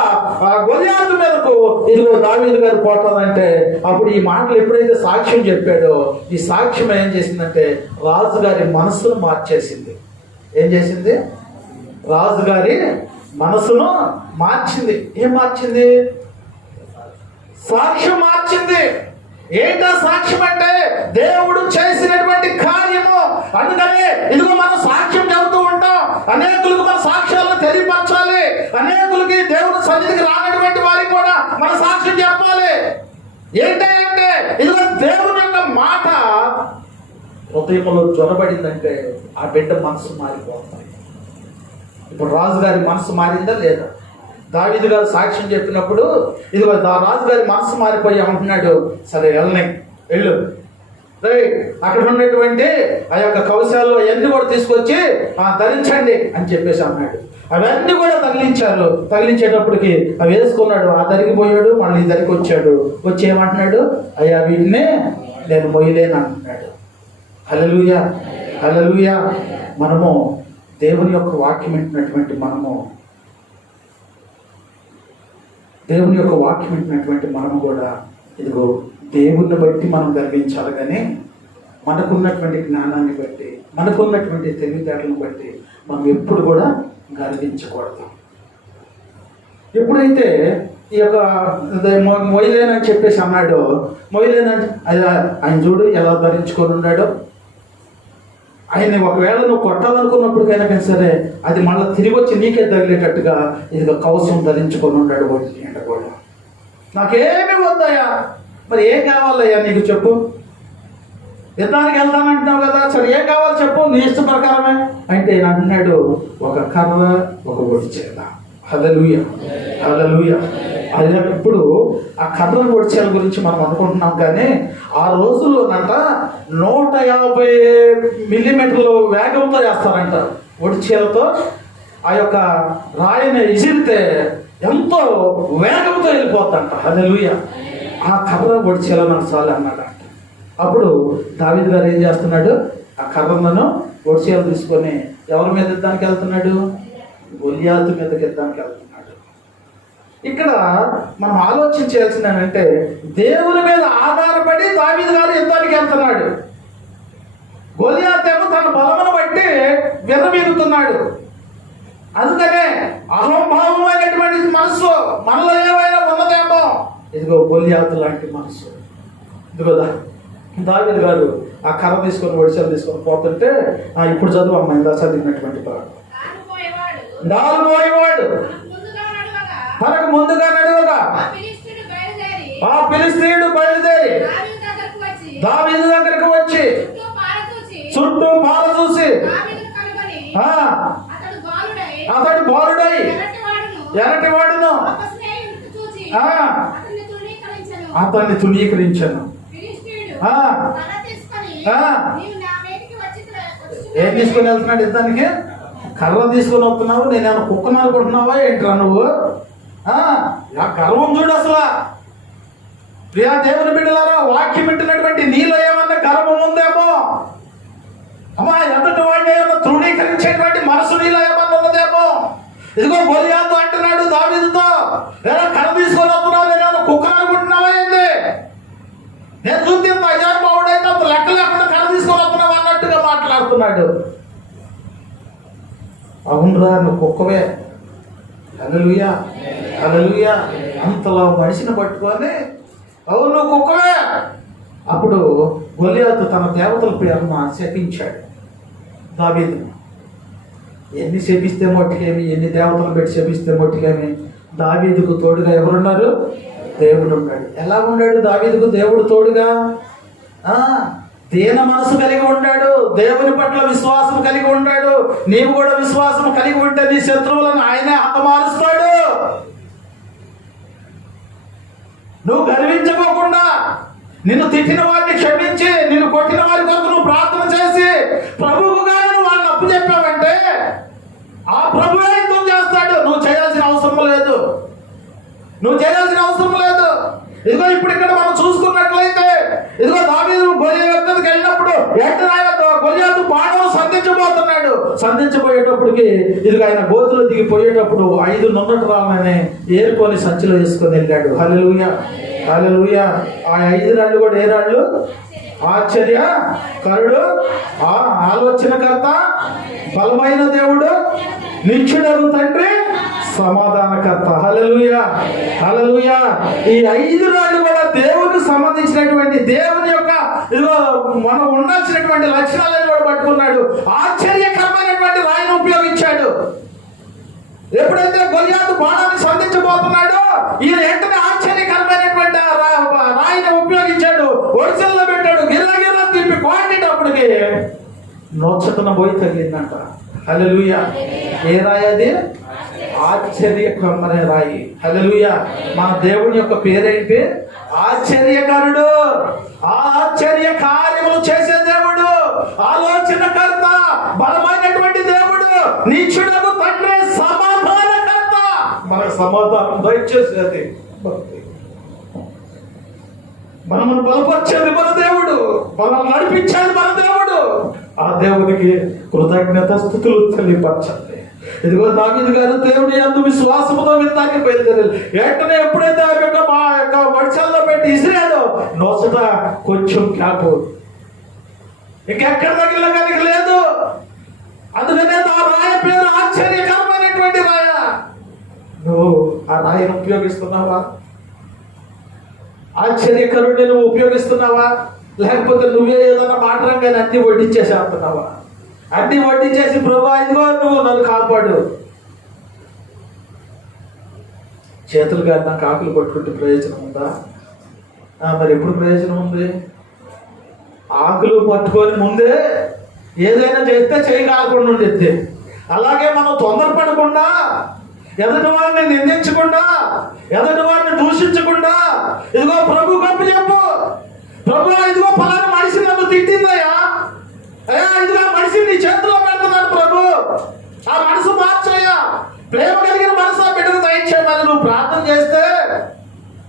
గొలియాతు మీదకు ఇదిగో దావీదు గారు పోతాదంటే అప్పుడు ఈ మాటలు ఎప్పుడైతే సాక్ష్యం చెప్పాడో ఈ సాక్ష్యం ఏం చేసిందంటే రాజుగారి మనస్సును మార్చేసింది. ఏం చేసింది? రాజుగారి మనసును మార్చింది. ఏం మార్చింది? సాక్ష్యం మార్చింది. ఏంటో సాక్ష్యం అంటే దేవుడు చేసినటువంటి కార్యము. అందుకని ఇదిగో మనం సాక్ష్యం చెబుతూ ఉంటాం. అనేకులకు మన సాక్ష్యాలను తెలియపరచాలి. అనేకులకి దేవుడు సన్నిధికి రానటువంటి వారికి కూడా మన సాక్ష్యం చెప్పాలి. ఏంటంటే ఇదిగో దేవుని యొక్క మాట హృదయంలో జ్వరబడిందంటే ఆ బిడ్డ మనసు మారిపోతాయి. ఇప్పుడు రాజుగారి మనసు మారిందా లేదా? దావీదు గారు సాక్ష్యం చెప్పినప్పుడు ఇదిగో రాజుగారి మనసు మారిపోయి అంటున్నాడు, సరే వెళ్ళు అక్కడ ఉన్నటువంటి ఆ యొక్క కవచాలు అవన్నీ కూడా తీసుకొచ్చి ధరించండి అని చెప్పేసి అన్నాడు. అవన్నీ కూడా తగిలించేటప్పటికి అవి వేసుకున్నాడు. ఆ దరికి పోయాడు, మళ్ళీ ఈ దరికి వచ్చాడు. వచ్చి ఏమంటున్నాడు, అయ్యా వీటినే నేను మొయ్యలేను అంటున్నాడు. హల్లెలూయా, హల్లెలూయా. మనము దేవుని యొక్క వాక్యం వింటున్నటువంటి మనము కూడా ఇదిగో దేవుణ్ణి బట్టి మనం గర్వించాలి, కానీ మనకున్నటువంటి జ్ఞానాన్ని బట్టి, మనకున్నటువంటి తెలివితేటలను బట్టి మనం ఎప్పుడు కూడా గర్వించకూడదు. ఎప్పుడైతే ఈ యొక్క మొయ్యలేనని చెప్పేసి అన్నాడో, మొయ్యలేనని ఆయన చూడు ఎలా ధరించుకొని ఉన్నాడో. ఆయన్ని ఒకవేళ నువ్వు కొట్టాలనుకున్నప్పటికైనా కానీ సరే అది మళ్ళీ తిరిగి వచ్చి నీకే తగిలేటట్టుగా ఇదిగో కవచం ధరించుకొని ఉన్నాడు. వాటి కూడా నాకేమి వద్దయ్యా, మరి ఏం కావాలయ్యా నీకు చెప్పు, యుద్ధానికి వెళ్తానంటున్నావు కదా, సరే ఏం కావాలి చెప్పు, నీ ఇష్ట ప్రకారమే అంటే అంటున్నాడు, ఒక కర్ర, ఒక ఒడిచేల. హల్లెలూయా, హల్లెలూయా. అది ఇప్పుడు ఆ కర్ర ఒడిచేల గురించి మనం అనుకుంటున్నాం, కానీ ఆ రోజుల్లోనంట 150 మిల్లీమీటర్లు వేగంతో వేస్తారంట. ఒడిచేలతో ఆ యొక్క రాయిని ఇసిరితే ఎంతో వేగంతో వెళ్ళిపోతుందంట. హల్లెలూయా. ఆ కర్ర ఒడిచేల నాకు చాలు అన్నాడంట. అప్పుడు దావీదు గారు ఏం చేస్తున్నాడు, ఆ కర్రలను ఒడిచేలు తీసుకొని ఎవరి మీద యుద్ధానికి వెళ్తున్నాడు, గొలియాతు మీదకి యుద్ధానికి వెళ్తున్నాడు. ఇక్కడ మనం ఆలోచించాల్సింది ఏంటంటే, దేవుని మీద ఆధారపడి దావీదు గారు యుద్ధానికి వెళ్తున్నాడు. గొలియాతు ఏమో తన బలమును బట్టి విర్రవీగుతున్నాడు. అందుకనే అహంభావమైనటువంటి మనసు మనలో ఏమైనా ఉన్నదేమో, ఇదిగో గొలియాతు లాంటి మనసు. ఇదిగో దావీదు గారు ఆ కర్ర తీసుకొని ఒడిసేలు తీసుకొని పోతుంటే, ఇప్పుడు చదువు అమ్మ ఇందా చదివినటువంటి పాఠం. దాల్మోయేవాడు తనకు ముందుగా నడవగా ఆ ఫిలిష్తీయుడు బయలుదేరి దావీదు దగ్గరకు వచ్చి చుట్టూ పార చూసి అతడు బాలుడై ఎరటివాడును అతన్ని తునీకరించను. ఏం తీసుకుని వెళ్తున్నాడు యుద్ధానికి? కర్ర తీసుకొని వస్తున్నావు, నేనేమన్నా కుక్కను అనుకుంటున్నావా ఏంట్రా నువ్వు? గర్వం చూడు అసలు. ప్రియా దేవుని బిడ్డలారా, వాక్యం వింటున్నటువంటి నీలో ఏమన్నా గర్వం ఉందేమో, అమ్మా ఎదుటి వాడిని ఏమన్నా తృణీకరించేటువంటి మనసు నీలో ఏమన్నా ఉన్నదేమో. ఇదిగో గొలియాతు అంటున్నాడు దావీదుతో, లేదా కర్ర తీసుకొని వస్తున్నావు, నేనేమన్నా కుక్కను అనుకుంటున్నావా ఏంటి? నేను చూస్తే అజాబావుడైతే అంత లెక్క లేకుండా కర్ర తీసుకొని వస్తున్నావు అన్నట్టుగా మాట్లాడుతున్నాడు. అవునురా నువ్వు కుక్కవే. హల్లెలూయా, హల్లెలూయా. అంతలో మనిషిని పట్టుకొని అవును నువ్వు కుక్కవే. అప్పుడు గొలియాతు తన దేవతల పేరున శపించాడు దావీదును. ఎన్ని శపిస్తే మొట్టికేమి, ఎన్ని దేవతలు పెట్టి శపిస్తే మొట్టికేమి, దావీదుకు తోడుగా ఎవరున్నారు? దేవుడు ఉన్నాడు. ఎలా ఉన్నాడు దావీదుకు దేవుడు తోడుగా? దీన మనసు కలిగి ఉన్నాడు, దేవుని పట్ల విశ్వాసం కలిగి ఉన్నాడు. నీవు కూడా విశ్వాసం కలిగి ఉంటే నీ శత్రువులను ఆయనే హతమారుస్తాడు. నువ్వు గర్వించుకోకుండా నిన్ను తిట్టిన వారిని క్షమించి, నిన్ను కొట్టిన వారి కొరకు నువ్వు ప్రార్థన చేసి ప్రభువుగా నువ్వు వాళ్ళని అప్పు చెప్పావంటే ఆ ప్రభువే యుద్ధం చేస్తాడు. నువ్వు చేయాల్సిన అవసరం లేదు, నువ్వు చేయాల్సిన అవసరం లేదు. ఇదిగో ఇప్పుడు ఇక్కడ మనం చూసుకున్నట్లయితే, ఇదిగో దావీదు గొలియాతు వెళ్ళినప్పుడు గొలియాతు బాణం సంధించబోతున్నాడు. సంధించబోయేటప్పటికి ఇదిగో ఆయన గోతులు దిగిపోయేటప్పుడు 5 నున్నటి రాళ్ళని ఏరుకొని సంచిలో వేసుకొని వెళ్ళాడు. హల్లెలూయా, హల్లెలూయా. ఆ 5 రాళ్ళు కూడా ఏ రాళ్ళు? ఆశ్చర్య కరుడు, ఆలోచనకర్త, బలమైన దేవుడు, నిత్యుడగు తండ్రి, సమాధానకర్త. హల్లెలూయా, హల్లెలూయా. ఈ 5 రాళ్ళు కూడా దేవునికి సంబంధించినటువంటి, దేవుని యొక్క ఇదిగో మనం ఉండాల్సినటువంటి లక్షణాలను కూడా పట్టుకున్నాడు. ఆశ్చర్యకరమైనటువంటి రాయిని ఉపయోగించాడు. ఎప్పుడైతే గొలియాతు బాణాన్ని సంధించబోతున్నాడో ఈయన వెంటనే ఆశ్చర్యకరమైనటువంటి రాయిని ఉపయోగించాడు. ఒడిసెల్లో పెట్టాడు, గిర్ర గిర్ర తిప్పి కొట్టేటప్పటికి నోచతన పోయి తగిలిందంట. హల్లెలూయా. ఏ రాయి అది? ఆశ్చర్యకరమైన రాయి. హల్లెలూయా. మన దేవుని యొక్క పేరేంటి? ఆశ్చర్యకరుడు. ఆశ్చర్య కార్యములు చేసే దేవుడు, ఆలోచనకర్త, బలమైనటువంటి దేవుడు, నీచుడకు తండ్రి, సమాధానకర్త. మనకు సమాధానం దయచేసేది, మనల్ని బలపరిచేది మన దేవుడు, మనల్ని నడిపించేది మన దేవుడు. ఆ దేవునికి కృతజ్ఞత స్తుతులు తెలియపరచండి. ఇదిగో దావీదు గారు దేవుని యందు విశ్వాసముతో విందానికి బయలుదేరారు. వెంటనే ఎప్పుడైతే ఆ యొక్క వర్షాల్లో పెట్టి ఇసిరాడో నోసట కొంచెం క్యాపు ఇంకెక్కడ తగిలిన కనుక లేదు. అందుకనే ఆ రాయ పేరు ఆశ్చర్యకరమైనటువంటి రాయ. నువ్వు ఆ రాయిని ఉపయోగిస్తున్నావా? ఆశ్చర్యకరుడిని నువ్వు ఉపయోగిస్తున్నావా? లేకపోతే నువ్వే ఏదైనా మాటరంగానే అన్ని వడ్డించేసి అంటున్నావా? అన్ని వడ్డించేసి ప్రభువా ఇదిగో నువ్వు నన్ను కాపాడు. చేతులు గారి నాకు ఆకులు పట్టుకుంటే ప్రయోజనం ఉందా? మరి ఎప్పుడు ప్రయోజనం ఉంది? ఆకులు పట్టుకొని ముందే ఏదైనా చేస్తే చేయగలకుండా ఉండేది. అలాగే మనం తొందరపడకుండా, ఎదుటి వారిని నిందించకుండా, ఎదుటి వారిని దూషించకుండా, ఇదిగో ప్రభు గొప్ప చెప్పు, ప్రభు ఇదిగో ఫలానా మనిషి నన్ను తిట్టిందయ్యా, అయ్యా ఇదిగో మనిషిని నీ చేతిలో పెడుతున్నాను ప్రభు, ఆ మనసు మార్చయ్యా, ప్రేమ కలిగిన మనసు ఆ బిడ్డను దయచేయమని నువ్వు ప్రార్థన చేస్తే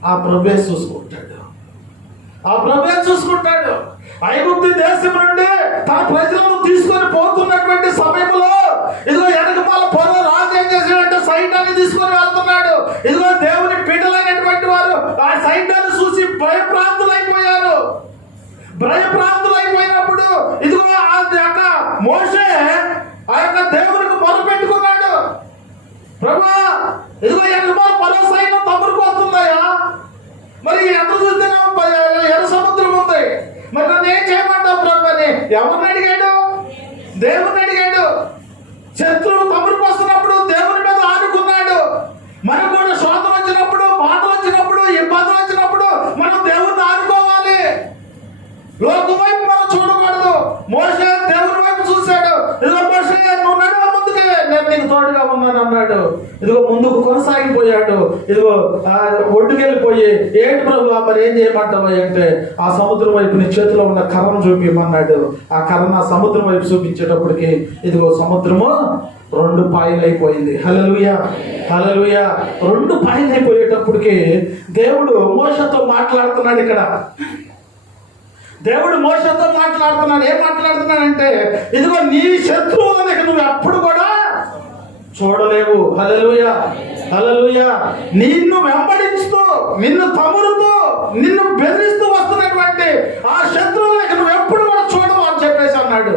ఆ ప్రభే చూసుకుంటాడు. ఆ ప్రభే చూసుకుంటాడు. ఐగుప్తు దేశం నుండి తన ప్రజలను తీసుకొని పోతున్నటువంటి సమయంలో ఇదిగో వెనకమాల పొర రాజు ఏం చేశాడంటే సైన్యాన్ని తీసుకొని వెళ్తున్నాడు. ఇదిగో దేవుని బిడ్డలైనటువంటి వారు ఆ సైన్యాన్ని చూసి భయప్రాంతులైపోయారు. భయప్రాంతులైపోయినప్పుడు ఇదిగో ఆ యొక్క మోషే ఆ యొక్క దేవునికి మొరపెట్టుకున్నాడు. ప్రభువా ఇదిగో వెనకమాల పొర సైన్యం తమరుకు వస్తుందయ్యా, మరి ఎంత చూస్తేనే ఎర్ర సముద్రం ఉంది, మరి నన్ను ఏం చేయమంటావు ప్రభు అని ఎవరిని అడిగాడు? దేవుని అడిగాడు. శత్రువు తమరుకు వస్తున్నప్పుడు దేవుని మీద ఆడుకున్నాడు. మనకు కూడా శోధన వచ్చినప్పుడు, బాధ వచ్చినప్పుడు, ఇబ్బంది వచ్చినప్పుడు మనం దేవుడిని ఆడుకోవాలి. లోకం వైపు మనం చూడకూడదు. మోషే దేవుని వైపు చూశాడు. ఇదిగో మోషే నువ్వు నడువ ముందుకే, నేను నీకు తోడుగా ఉన్నాను అన్నాడు. ఇదిగో ముందుకు కొనసాగిపోయాడు. ఇదిగో ఒడ్డుకెళ్ళిపోయి ఏంటి ప్రభు మరి ఏం చేయమంటావు అంటే ఆ సముద్రం వైపు నీ చేతిలో ఉన్న కర్రను చూపించమన్నాడు. ఆ కర్రను ఆ సముద్రం వైపు చూపించేటప్పటికి ఇదిగో సముద్రము 2 పాయలు అయిపోయింది. హల్లెలూయా, హల్లెలూయా. 2 పాయలు అయిపోయేటప్పటికి దేవుడు మోషేతో మాట్లాడుతున్నాడు. ఇక్కడ దేవుడు మోషేతో మాట్లాడుతున్నాడు. ఏం మాట్లాడుతున్నాడంటే ఇదిగో నీ శత్రువులని నువ్వు ఎప్పుడు కూడా చూడలేవు. హల్లెలూయా, హల్లెలూయా. నిన్ను వెంబడిస్తూ, నిన్ను తమురుతూ, నిన్ను బెదిరిస్తూ వస్తున్నటువంటి ఆ శత్రువులకి నువ్వు ఎప్పుడు కూడా చూడవు అని చెప్పేసి అన్నాడు.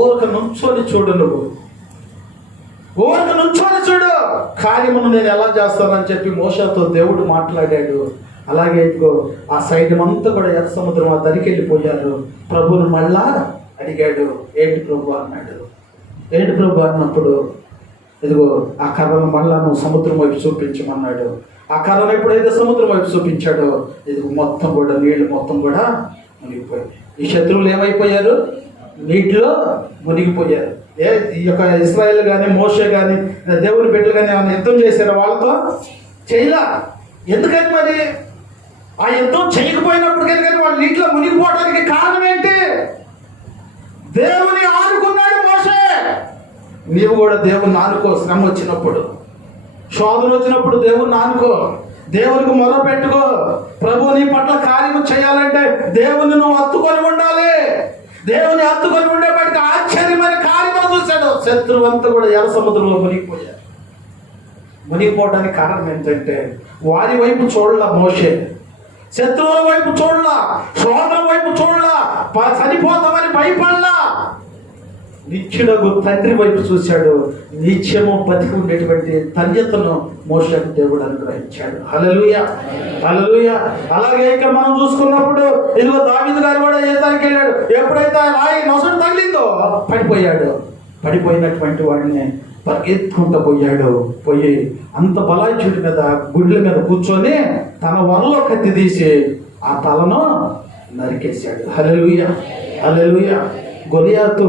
ఊరక నుంచొని చూడు, నువ్వు ఊరక నుంచొని చూడు, కార్యమును నేను ఎలా చేస్తానని చెప్పి మోషేతో దేవుడు మాట్లాడాడు. అలాగే ఇదిగో ఆ సైన్యం అంతా కూడా ఎర్ర సముద్రం ఆ దరికి వెళ్ళిపోయారు. ప్రభువును మళ్ళా అడిగాడు. ఏంటి ప్రభు అన్నాడు. ఏంటి ప్రభు అన్నప్పుడు ఇదిగో ఆ కర్రను మళ్ళా నువ్వు సముద్రం వైపు చూపించమన్నాడు. ఆ కర్రను ఎప్పుడైతే సముద్రం వైపు చూపించాడో ఇదిగో మొత్తం కూడా నీళ్లు మొత్తం కూడా మునిగిపోయింది. ఈ శత్రువులు ఏమైపోయారు? నీటిలో మునిగిపోయారు. ఈ యొక్క ఇశ్రాయేల్ కానీ మోషే కానీ దేవుని బిడ్డలు కానీ ఏమైనా యుద్ధం చేశారు వాళ్ళతో? చేయలా. ఎందుకని మరి ఆ యుద్ధం చేయకపోయినప్పుడు కానీ వాళ్ళు నీటిలో మునిగిపోవడానికి కారణం ఏంటి? దేవుని ఆనుకున్నాడు మోషే. నీవు కూడా దేవుని ఆనుకో. శ్రమ వచ్చినప్పుడు, శోధన వచ్చినప్పుడు దేవుని ఆనుకో, దేవునికి మొర పెట్టుకో. ప్రభు నీ పట్ల కార్యము చేయాలంటే దేవుని నువ్వు హత్తుకొని ఉండాలి. దేవుని హత్తుకొని ఉండేప్పటికీ ఆశ్చర్యమైన కార్యము చూశాడు. శత్రువు అంతా కూడా ఎర్ర సముద్రంలో మునిగిపోయారు. మునిగిపోవడానికి కారణం ఏంటంటే వారి వైపు చూడలా మోషే, శత్రువుల వైపు చూడలా, శోధన వైపు చూడలా, చనిపోతామని భయపడలా. నిత్యుడగు తండ్రి వైపు చూశాడు. నిత్యము బతికి ఉండేటువంటి ధన్యతను మోషేకు దేవుడు అనుగ్రహించాడు. హల్లెలూయా, హల్లెలూయా. అలాగే ఇక్కడ మనం చూసుకున్నప్పుడు ఇదిగో దావీదు గారు కూడా యుద్ధానికి వెళ్ళాడు. ఎప్పుడైతే రాయి నొసడు తగిలిందో పడిపోయాడు. పడిపోయినటువంటి వాడిని పరిగెత్తుకుంటూ పోయి అంత బలాచుడి మీద గుడ్ల మీద కూర్చొని తన వరలో కత్తి తీసి ఆ తలను నరికేశాడు. హల్లెలూయా, హల్లెలూయా. గొలియాతు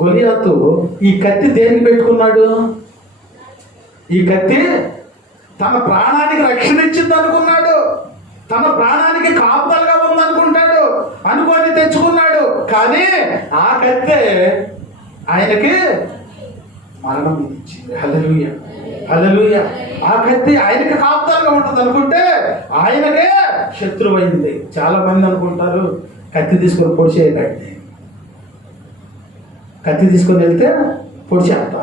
గొలియాతు ఈ కత్తి దేనికి పెట్టుకున్నాడు? ఈ కత్తి తన ప్రాణానికి రక్షణ ఇచ్చింది అనుకున్నాడు, తన ప్రాణానికి కాపుదలుగా ఉందనుకుంటాడు, అనుకొని తెచ్చుకున్నాడు. కానీ ఆ కత్తే ఆయనకి మరణం ఇచ్చింది. హల్లెలూయా, హల్లెలూయా. ఆ కత్తి ఆయనకి కాపుదలుగా ఉంటుంది అనుకుంటే ఆయనకే శత్రువు అయింది. చాలా మంది అనుకుంటారు కత్తి తీసుకొని పొడిచేయకండి, కత్తి తీసుకొని వెళ్తే పొడిచేస్తా.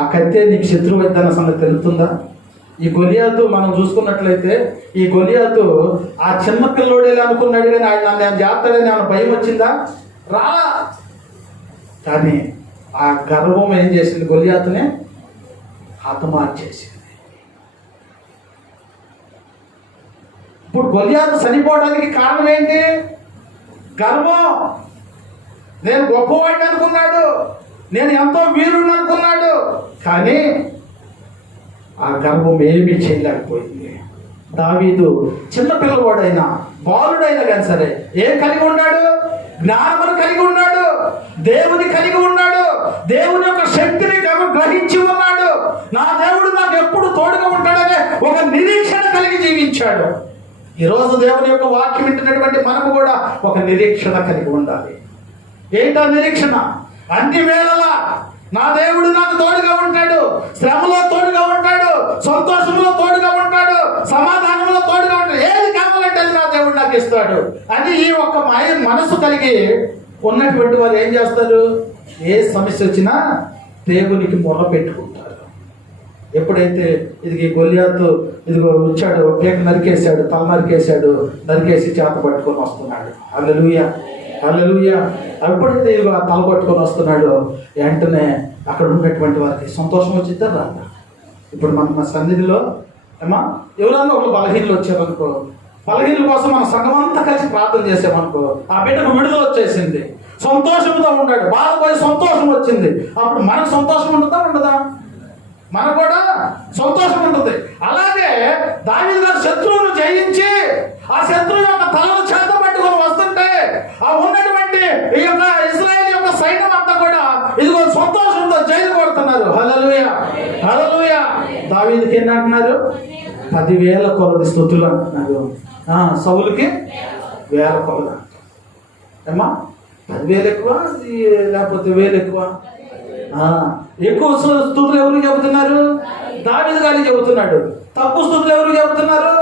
ఆ కత్తే నీకు శత్రువు అయిద్దన్న సంగతి తెలుస్తుందా? ఈ గొలియాతు మనం చూసుకున్నట్లయితే, ఈ గొలియాతు ఆ చిన్న పిల్లోడేలా అనుకున్నాడు, కానీ ఆయన నన్ను చేస్తాడని ఏమైనా భయం వచ్చిందా? రాలా. కానీ ఆ గర్వం ఏం చేసింది? గొలియాతునే హతమార్చేసింది. ఇప్పుడు గొలియాతు చనిపోవడానికి కారణం ఏంటి? గర్వం. నేను గొప్పవాడిని అనుకున్నాడు, నేను ఎంతో వీరుడిని అనుకున్నాడు. కానీ ఆ గర్వం ఏమీ చేయలేకపోయింది. దావీదు చిన్న పిల్లవాడైనా బాలుడైనా కానీ సరే ఏం కలిగి ఉన్నాడు? జ్ఞానమును కలిగి ఉన్నాడు, దేవుని కలిగి ఉన్నాడు, దేవుని యొక్క శక్తిని గ్రహించి ఉన్నాడు. నా దేవుడు నాకు ఎప్పుడు తోడుగా ఉంటాడనే ఒక నిరీక్షణ కలిగి జీవించాడు. ఈరోజు దేవుని యొక్క వాక్యం వింటున్నటువంటి మనము కూడా ఒక నిరీక్షణ కలిగి ఉండాలి. ఏంటా నిరీక్షణ? అన్ని వేళలా నా దేవుడు నాకు తోడుగా ఉంటాడు, శ్రమలో తోడుగా ఉంటాడు, సంతోషంలో తోడుగా ఉంటాడు, సమాధానంలో తోడుగా ఉంటాడు. ఏది కావాలంటే అది నా దేవుడు నాకు ఇస్తాడు అని ఈ ఒక్క మనసు కలిగి ఉన్నటువంటి వారు ఏం చేస్తారు? ఏ సమస్య వచ్చినా దేవునికి మొర్ర పెట్టుకుంటారు. ఎప్పుడైతే ఇది గొలియాతు ఇదిగో వచ్చాడు, పేక నరికేశాడు, తల నరికేసి చేత పట్టుకొని వస్తున్నాడు. హల్లెలూయా, హల్లెలూయా. ఎప్పుడైతే ఇదిగో తల పట్టుకొని వస్తున్నాడు, వెంటనే అక్కడ ఉన్నటువంటి వారికి సంతోషం వచ్చిద్దా? రాదా? ఇప్పుడు మన సన్నిధిలో ఏమా ఎవరన్నా ఒక బలహీనలు వచ్చారనుకో, బలహీనల కోసం మన సంఘం అంతా కలిసి ప్రార్థన చేసామనుకో, ఆ బిడ్డకు విడుదల వచ్చేసింది, సంతోషంతో ఉన్నాడు, బాధపోయి సంతోషం వచ్చింది. అప్పుడు మనకు సంతోషం ఉండదా? మనకు కూడా సంతోషం ఉంటుంది. అలాగే దావీదు గారు శత్రువును జయించి ఆ శత్రువు యొక్క తలను చేత పట్టుకొని వస్తుంటే ఆ ఉన్నటువంటి ఈ యొక్క ఇశ్రాయేలు యొక్క సైన్యం అంతా కూడా ఇదిగో సంతోషంతో జైలు కొడుతున్నారు. హల్లెలూయా, హల్లెలూయా. దావీదుకి ఏంటి అంటున్నారు? 10,000 కొలది స్తుతులు అంటున్నారు. సౌలుకి 1000 కొలది. ఏమా 10,000 ఎక్కువ లేకపోతే 1000 ఎక్కువ? ఎక్కువ స్తుతులు ఎవరికి చెబుతున్నారు? దావీదు గారికి చెబుతున్నాడు. తక్కువ స్తుతులు ఎవరికి చెబుతున్నారు?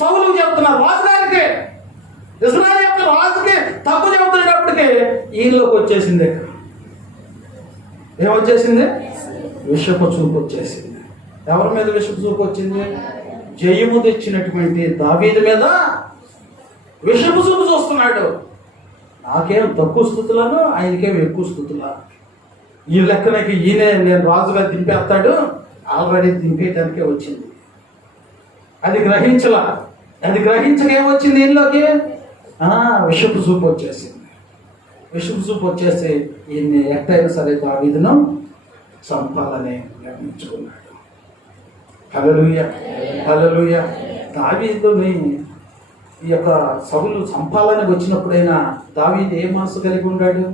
సౌలుకి చెబుతున్నారు, రాజుగారికి. ఇశ్రాయేలు యొక్క రాజుకి తక్కువ చెబుతున్నప్పటికీ ఈయనలోకి వచ్చేసింది. ఏమొచ్చేసింది? విషపు చూపు వచ్చేసింది. ఎవరి మీద విషపు చూపు వచ్చింది? జయము తెచ్చినటువంటి దావీదు మీద విషపు చూపు చూస్తున్నాడు. నాకేం తక్కువ స్థుతులను, ఆయనకేం ఎక్కువ స్థుతులా? ఈ లెక్కనకి ఈయనే నేను రాజుగా దింపేస్తాడు, ఆల్రెడీ దింపేయడానికే వచ్చింది. అది గ్రహించక ఏమొచ్చింది ఈయనలోకి? విషపు చూపు వచ్చేసింది. విషపు చూపు వచ్చేసి ఈయన్ని ఎట్టయినా సరే దావీదును చంపాలని నిర్ణయించుకున్నాడు. హల్లెలూయా, హల్లెలూయా. దావీదుని ఈ యొక్క సౌలు చంపాలని వచ్చినప్పుడైనా దావీదు ఏ మనసు కలిగి ఉన్నాడు?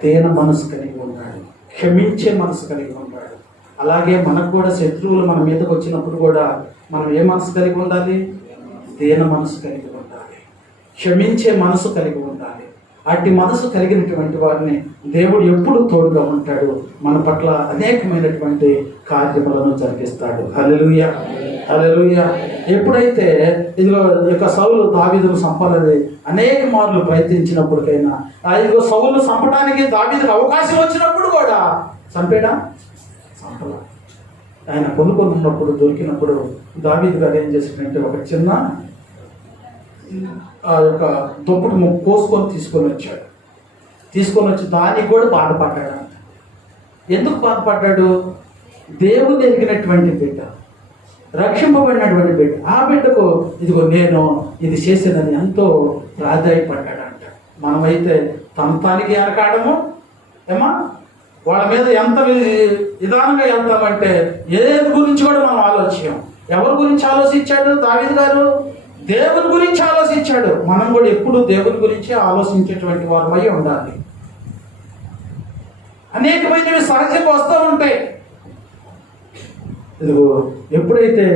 తేన మనసు కలిగి ఉన్నాడు, క్షమించే మనసు కలిగి ఉన్నాడు. అలాగే మనకు కూడా శత్రువులు మన మీదకి వచ్చినప్పుడు కూడా మనం ఏ మనసు కలిగి ఉండాలి? తేన మనసు కలిగి ఉండాలి, క్షమించే మనసు కలిగి ఉండాలి. అట్టి మనసు కలిగినటువంటి వారిని దేవుడు ఎప్పుడు తోడుగా ఉంటాడు, మన పట్ల అనేకమైనటువంటి కార్యములను జరిగిస్తాడు. హల్లెలూయా, హల్లెలూయా. ఎప్పుడైతే ఇదిగో యొక్క సౌలు దావీదును చంపాలని అనేక మార్లు ప్రయత్నించినప్పటికైనా, ఇదిగో సౌలు చంపడానికి దావీదుకు అవకాశం వచ్చినప్పుడు కూడా చంపేడా? చంపలా. ఆయన కొనుక్కున్నప్పుడు దొరికినప్పుడు దావీదు గారు ఏం చేసినట్టే ఒక చిన్న ఆ యొక్క దుప్పటి కోసుకొని తీసుకొని వచ్చి దానికి కూడా బాధపడ్డాడు. ఎందుకు బాధపడ్డాడు? దేవుడు ఎరిగినటువంటి బిడ్డ, రక్షింపబడినటువంటి బిడ్డ, ఆ బిడ్డకు ఇదిగో నేను ఇది చేసేదని ఎంతో ప్రాధాయపడ్డాడంట. మనమైతే తానికి వెనకాడము, ఏమా వాళ్ళ మీద ఎంత విధానంగా వెళ్తామంటే ఏది గురించి కూడా మనం ఆలోచించాం. ఎవరి గురించి ఆలోచించాడు దావీదు గారు? దేవుని గురించి ఆలోచించాడు. మనం కూడా ఎప్పుడు దేవుని గురించి ఆలోచించేటువంటి వారమై ఉండాలి. అనేకమైనవి సహజంగా వస్తూ ఉంటాయి. ఇదిగో ఎప్పుడైతే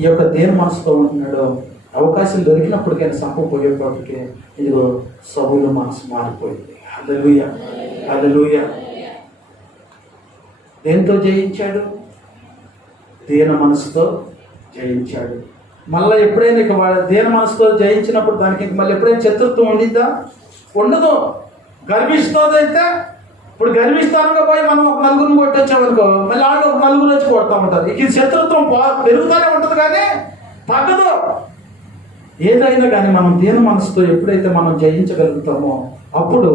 ఈ యొక్క దేని మనసుతో ఉంటున్నాడో, అవకాశం దొరికినప్పటికైనా సంపపోయేటప్పటికే ఇదిగో సౌలు మనసు మారిపోయింది. హల్లెలూయా, హల్లెలూయా. దేంతో జయించాడు? దీన మనసుతో జయించాడు. మళ్ళీ ఎప్పుడైనా ఇక దీన మనసుతో జయించినప్పుడు దానికి మళ్ళీ ఎప్పుడైనా శత్రుత్వం ఉండిద్దా? ఉండదు. గర్విస్తోదైతే ఇప్పుడు గర్విస్తానుగా పోయి మనం ఒక నలుగురిని కొట్టొచ్చామనుకో, మళ్ళీ ఆడ ఒక నలుగురు వచ్చి కొడతా ఉంటారు. ఇక శత్రుత్వం పెరుగుతూనే ఉంటుంది కానీ తగ్గదు. ఏదైనా కానీ మనం దీన మనసుతో ఎప్పుడైతే మనం జయించగలుగుతామో అప్పుడు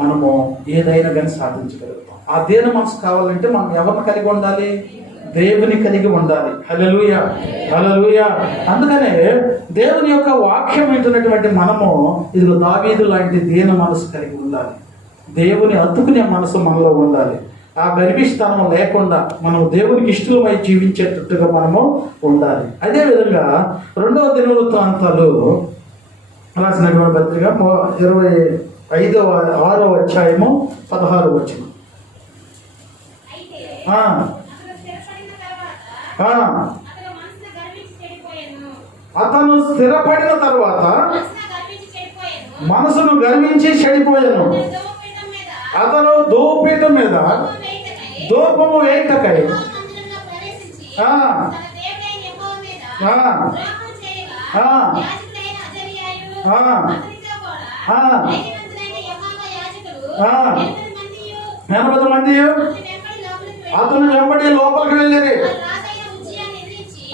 మనము ఏదైనా కానీ సాధించగలుగుతాం. ఆ దీన మనసు కావాలంటే మనం ఎవరిని కలిగి ఉండాలి? దేవుని కలిగి ఉండాలి. హల్లెలూయా, హల్లెలూయా. అందుకనే దేవుని యొక్క వాక్యం వింటున్నటువంటి మనము ఇదిగో దావీదు లాంటి దీన మనసు కలిగి ఉండాలి. దేవుని అతుకునే మనసు మనలో ఉండాలి. ఆ గర్విష్ఠానం లేకుండా మనం దేవునికి ఇష్టమై జీవించేటట్టుగా మనము ఉండాలి. అదేవిధంగా 2వ దినవృత్తాంతాలు రాసినటువంటి పత్రిక 25వ అధ్యాయము 16వ వచనం. అయితే ఆ, అతను స్థిరపడిన తర్వాత ఆ, అతను మనసున గర్వించి చెడిపోయాను. అతను స్థిరపడిన తర్వాత మనసున గర్వించి చెడిపోయాను. మనసును గర్వించి చెడిపోయాను. అతను ధూపపీఠం మీద అతను ధూపము వేయుటకై యెహోవా మందిరంలో ప్రవేశించి ఆ, తన దేవుడైన యెహోవా మీద ఆ, ద్రోహం చేయగా ఆ, యాజకుడైన అజర్యాయు ఆ, అతనితో కూడా ఆ, ధైర్యవంతులైన యెహోవా యాజకులు ఆ, 8 మంది 8 మంది అతని వెంబడి లోపలికి అతను వెంబడి లోపలికి వెళ్ళి వెళ్ళిరి.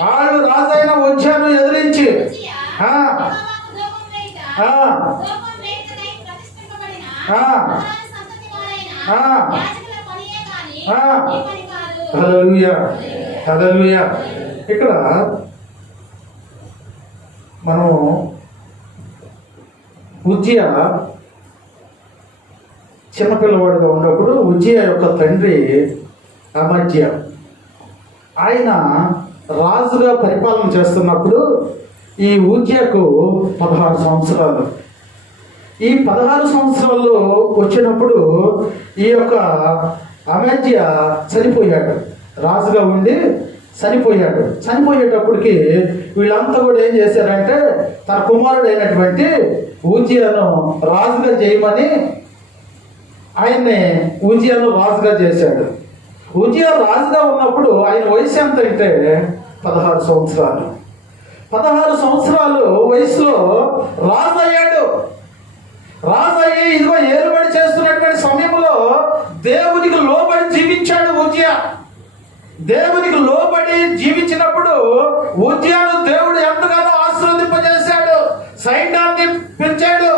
వారు రాజైన ఉజ్జియాను ఎదిరించి రాజైన ఉజ్జాను ఎదిరించి ఉజ్జియా ఆ, యెహోవాకు ధూపం వేయుట ఆ, ధూపం వేయుటకై ప్రతిష్ఠింపబడిన ఆ, అహరోను సంతతి వారైన ఆ, యాజకుల పనియే కాని ఆ. ఈ పని కాదు. హల్లెలూయా, హల్లెలూయా. ఇక్కడ మనం ఉజ్జియా చిన్నపిల్లవాడిగా ఉన్నప్పుడు ఉజ్జియా యొక్క తండ్రి అమజ్యా ఆయన రాజుగా పరిపాలన చేస్తున్నప్పుడు ఈ ఉజ్జియాకు 16 సంవత్సరాలు. ఈ 16 సంవత్సరాలు వచ్చినప్పుడు ఈ యొక్క అమజ్యా చనిపోయాడు. రాజుగా ఉండి చనిపోయాడు. చనిపోయేటప్పటికి వీళ్ళంతా కూడా ఏం చేశారంటే తన కుమారుడైనటువంటి ఉజ్జియాను రాజుగా చేయమని ఆయన్ని ఉజ్జియాను రాజుగా చేశాడు. ఉజ్జియా రాజుగా ఉన్నప్పుడు ఆయన వయసు ఎంత అంటే 16 సంవత్సరాలు. 16 సంవత్సరాలు వయసులో రాజు అయ్యాడు. రాజు అయ్యి ఇదిగో ఏలుబడి చేస్తున్నటువంటి సమయంలో దేవునికి లోబడి జీవించాడు ఉజ్జియా. దేవునికి లోబడి జీవించినప్పుడు ఉజ్జియాను దేవుడు ఎంతగానో ఆశీర్వదింపజేశాడు. సైన్యాన్ని పెంచాడు.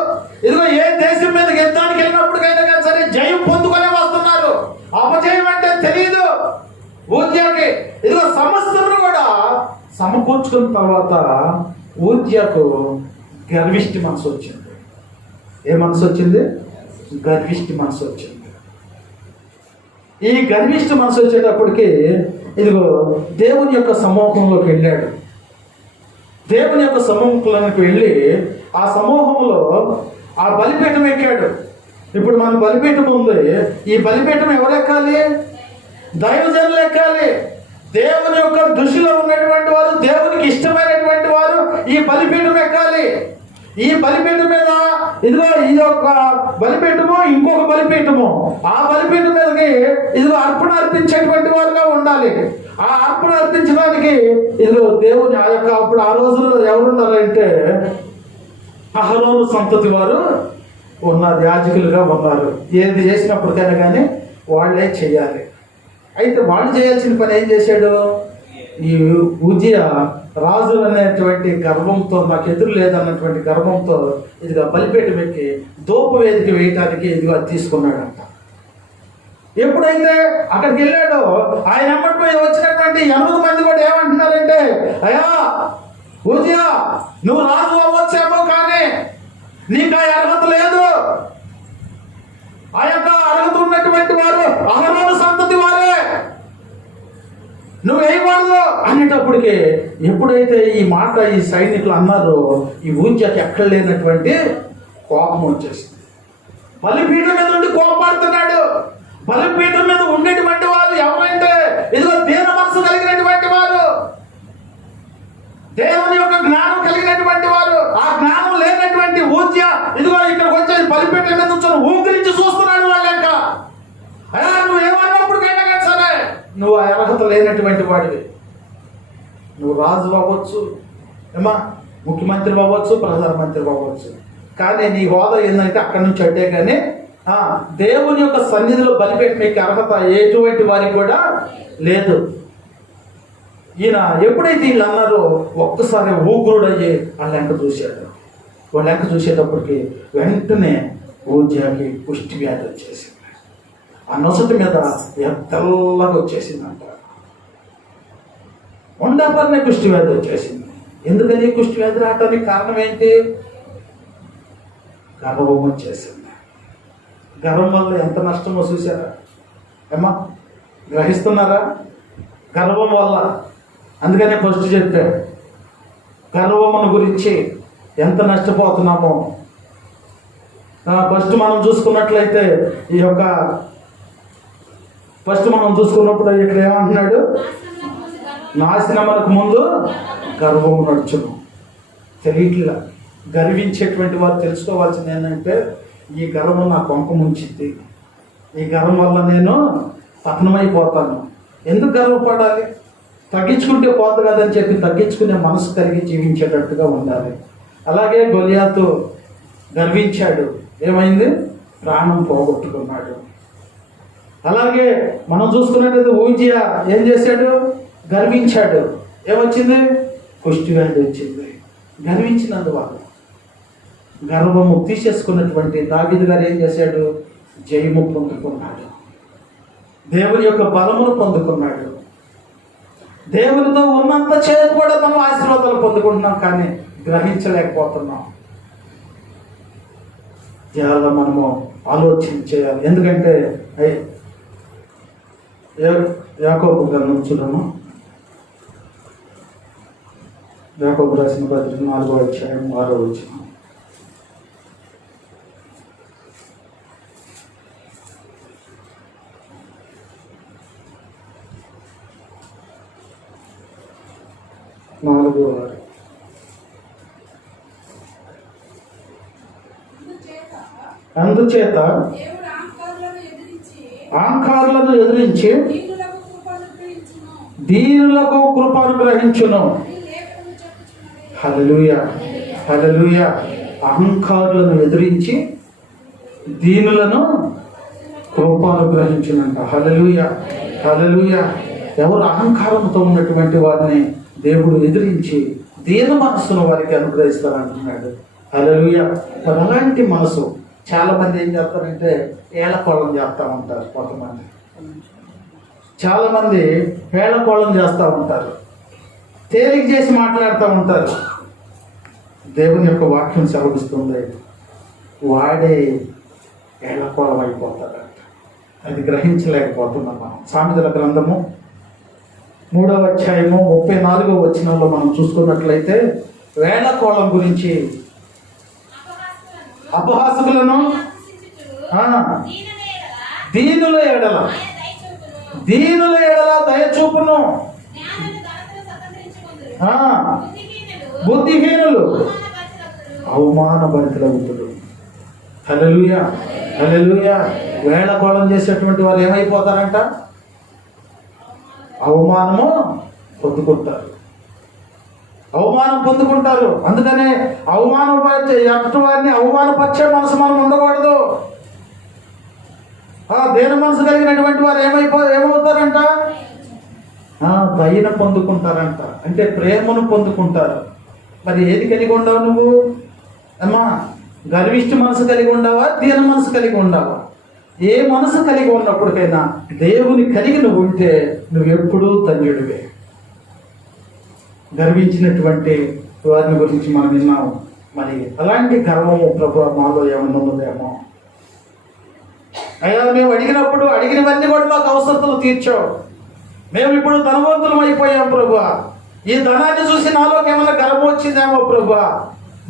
ఇదిగో ఏ దేశం మీద యుద్ధానికి వెళ్ళినప్పటికైనా కానీ సరే జయం పొందుకునే వస్తున్నారు. అపజయం అంటే తెలియదు ఉజ్జియాకి. ఇదిగో సమస్తను కూడా సమకూర్చుకున్న తర్వాత ఉజ్జియాకు గర్విష్టి మనసు వచ్చింది. ఏ మనసు వచ్చింది? గర్విష్టి మనసు వచ్చింది. ఈ గర్విష్టి మనసు వచ్చేటప్పటికి ఇదిగో దేవుని యొక్క సమూహంలోకి వెళ్ళాడు. దేవుని యొక్క సమూహంలోకి వెళ్ళి ఆ సమూహంలో ఆ బలిపీఠం ఎక్కాడు. ఇప్పుడు మన బలిపీఠం ఉంది. ఈ బలిపీఠం ఎవరు ఎక్కాలి? దైవజనులు ఎక్కాలి. దేవుని యొక్క దృష్టిలో ఉన్నటువంటి వారు, దేవునికి ఇష్టమైనటువంటి వారు ఈ బలిపీఠం ఎక్కాలి. ఈ బలిపీఠం మీద ఇదిగో ఇది ఒక బలిపీఠము, ఇంకొక బలిపీఠము. ఆ బలిపీఠం మీదకి ఇదిగో అర్పణ అర్పించేటువంటి వారుగా ఉండాలి. ఆ అర్పణ అర్పించడానికి ఇదిగో దేవుని ఆ యొక్క అప్పుడు ఆ రోజుల్లో ఎవరున్నారంటే అహరోను సంతతి వారు ఉన్నారు, యాజకులుగా ఉన్నారు. ఏది చేసినప్పటికైనా కానీ వాళ్ళే చేయాలి. అయితే వాళ్ళు చేయాల్సిన పని ఏం చేశాడు? ఈ ఉజ్జియా రాజు అనేటువంటి గర్వంతో, నాకు ఎదురు లేదన్నటువంటి గర్వంతో ఇదిగా బలిపీఠం ఎక్కి ధూపవేదిక వేయటానికి ఇదిగో అది తీసుకున్నాడంట. ఎప్పుడైతే అక్కడికి వెళ్ళాడో ఆయన ఎమ్మటిపై వచ్చినటువంటి 8 మంది కూడా ఏమంటున్నారంటే, అయ్యా ఉజ్జియా నువ్వు రాజు అవ్వచ్చేమో కానీ నీకు ఆ అర్హత లేదు. ఆ యొక్క అర్హత ఉన్నటువంటి వారు అహరోను సంతతి వారే. నువ్వు వేయకూడదు అనేటప్పటికి ఎప్పుడైతే ఈ మాట ఈ సైనికులు అన్నారో ఈ ఊజ్జకి ఎక్కడ లేనటువంటి కోపం వచ్చేసింది. బలిపీఠం మీద ఉండి కోపడుతున్నాడు. బలిపీఠం మీద ఉండేటువంటి వారు ఎవరంటే ఇదిగో దీన మనసు కలిగినటువంటి వారు, దేవుని యొక్క జ్ఞానం కలిగినటువంటి వారు. ఆ జ్ఞానం లేనటువంటి ఊజ్య ఇదిగో ఇక్కడికి వచ్చే బలిపీఠం మీద కూర్చొని ఊపిరించి చూస్తున్నాడు. వాళ్ళ యొక్క అయ్యా నువ్వు ఏమన్నప్పటికైనా కానీ సరే నువ్వు ఆ అర్హత లేనటువంటి వాడివి. నువ్వు రాజు అవ్వచ్చు, ఏమా ముఖ్యమంత్రి అవ్వచ్చు, ప్రధానమంత్రి అవ్వచ్చు, కానీ నీ హోదా ఏంటంటే అక్కడి నుంచి అంటే కానీ దేవుని యొక్క సన్నిధిలో బలిపెట్టే అర్హత ఎటువంటి వారికి కూడా లేదు. ఈయన ఎప్పుడైతే వీళ్ళు అన్నారో ఒక్కసారి ఊగురుడయ్యి వాళ్ళ వెంట చూశాడు. వాళ్ళ వెంట చూసేటప్పటికి వెంటనే ఊజ్యాకి పుష్టి వ్యాధి వచ్చేసింది. ఆ నొసటి మీద తెల్లగా వచ్చేసిందంట. ఉండపరినే కుష్టి వ్యాధి వచ్చేసింది. ఎందుకని కుష్టి వ్యాధి రావడానికి కారణం ఏంటి? గర్వం వచ్చేసింది. గర్వం వల్ల ఎంత నష్టమో చూసారా? ఏమా గ్రహిస్తున్నారా? గర్వం వల్ల. అందుకనే ఫస్ట్ చెప్పాడు గర్వమును గురించి ఎంత నష్టపోతున్నామో. ఫస్ట్ మనం చూసుకున్నట్లయితే ఈ యొక్క చూసుకున్నప్పుడు ఇక్కడ ఏమంటున్నాడు? నాశనమునకు ముందు గర్వము నడుచును. తెలియట్లా. గర్వించేటువంటి వారు తెలుసుకోవాల్సింది ఏంటంటే ఈ గర్వం నా కొంక ముంచిద్ది, ఈ గర్వం వల్ల నేను పతనమైపోతాను. ఎందుకు గర్వపడాలి? తగ్గించుకుంటే పోదు కదని చెప్పి తగ్గించుకునే మనసు కలిగి జీవించేటట్టుగా ఉండాలి. అలాగే గొలియాతు గర్వించాడు, ఏమైంది? ప్రాణం పోగొట్టుకున్నాడు. అలాగే మనం చూసుకున్నట్లయితే ఊజియా ఏం చేశాడు? గర్వించాడు. ఏమొచ్చింది? కుష్టి వ్యాధి వచ్చింది. గర్వించినందువల్ల గర్వము తీసేసుకున్నటువంటి దావీదు గారు ఏం చేశాడు? జయము పొందుకున్నాడు. దేవుని యొక్క బలమును పొందుకున్నాడు. దేవునితో ఉన్నంత చేతి కూడా మనం ఆశీర్వాదాలు పొందుకుంటున్నాం, కానీ గ్రహించలేకపోతున్నాం. చాలా మనము ఆలోచన చేయాలి. ఎందుకంటే యాకోబు గ్రంథం చూడము. యాకోబు రాసిన పత్రిక 4వ అధ్యాయం 6వ వచనం. అందుచేత అహంకారులను ఎదిరించి దీనులకు కృప అనుగ్రహించును. హల్లెలూయా, హల్లెలూయా. అహంకారులను ఎదిరించి దీనులను కృప అనుగ్రహించునంట. హల్లెలూయా, హల్లెలూయా. ఎవరు అహంకారంతో ఉన్నటువంటి వారిని దేవుడు ఎదిరించి దీన మనస్సును వారికి అనుగ్రహిస్తారంటున్నాడు. హల్లెలూయా. మరి అలాంటి మనసు చాలా మంది ఏం చేస్తారంటే ఏళకోళం చేస్తూ ఉంటారు. కొంతమంది చాలా మంది ఏళకోళం చేస్తూ ఉంటారు, తేలిక చేసి మాట్లాడుతూ ఉంటారు. దేవుని యొక్క వాక్యం సెలవిస్తుంది, వాడే ఏళకోళం అయిపోతాడంట. అది గ్రహించలేకపోతున్నాం మనం. సామెతల గ్రంథము 3వ అధ్యాయము 34వ వచనంలో మనం చూసుకున్నట్లయితే వేళకోళం గురించి అపహాసకులను దీనుల ఎడల దయ చూపును. బుద్ధిహీనులు అవమానభరితులవుతారు. హల్లెలూయా, హల్లెలూయా. వేళకోళం చేసేటువంటి వారు ఏమైపోతారంట? అవమానము పొందుకుంటారు. అవమానం పొందుకుంటారు. అందుకనే అవమానపరిచే ఎప్పటి వారిని అవమానపరిచే మనసు మనం ఉండకూడదు. దేన మనసు కలిగినటువంటి వారు ఏమవుతారంట? దయను పొందుకుంటారంట. అంటే ప్రేమను పొందుకుంటారు. మరి ఏది కలిగి ఉండవు నువ్వు? అమ్మా, గర్విష్టి మనసు కలిగి ఉండవా? దీన మనసు కలిగి ఉండవా? ఏ మనసు కలిగి ఉన్నప్పటికైనా దేవుని కలిగి నువ్వు ఉంటే నువ్వు ఎప్పుడూ ధన్యుడివే. గర్వించినటువంటి వారిని గురించి మనం విన్నాము. మరి అలాంటి గర్వము ప్రభు మాలో ఏమన్నా ఉన్నదేమో. అయ్యా మేము అడిగినప్పుడు అడిగినవన్నీ కూడా మాకు అవసరతలు తీర్చావు. మేము ఇప్పుడు ధనవంతులం అయిపోయాం ప్రభువా. ఈ ధనాన్ని చూసి నాలోకి ఏమన్నా గర్వం వచ్చిందేమో ప్రభువా.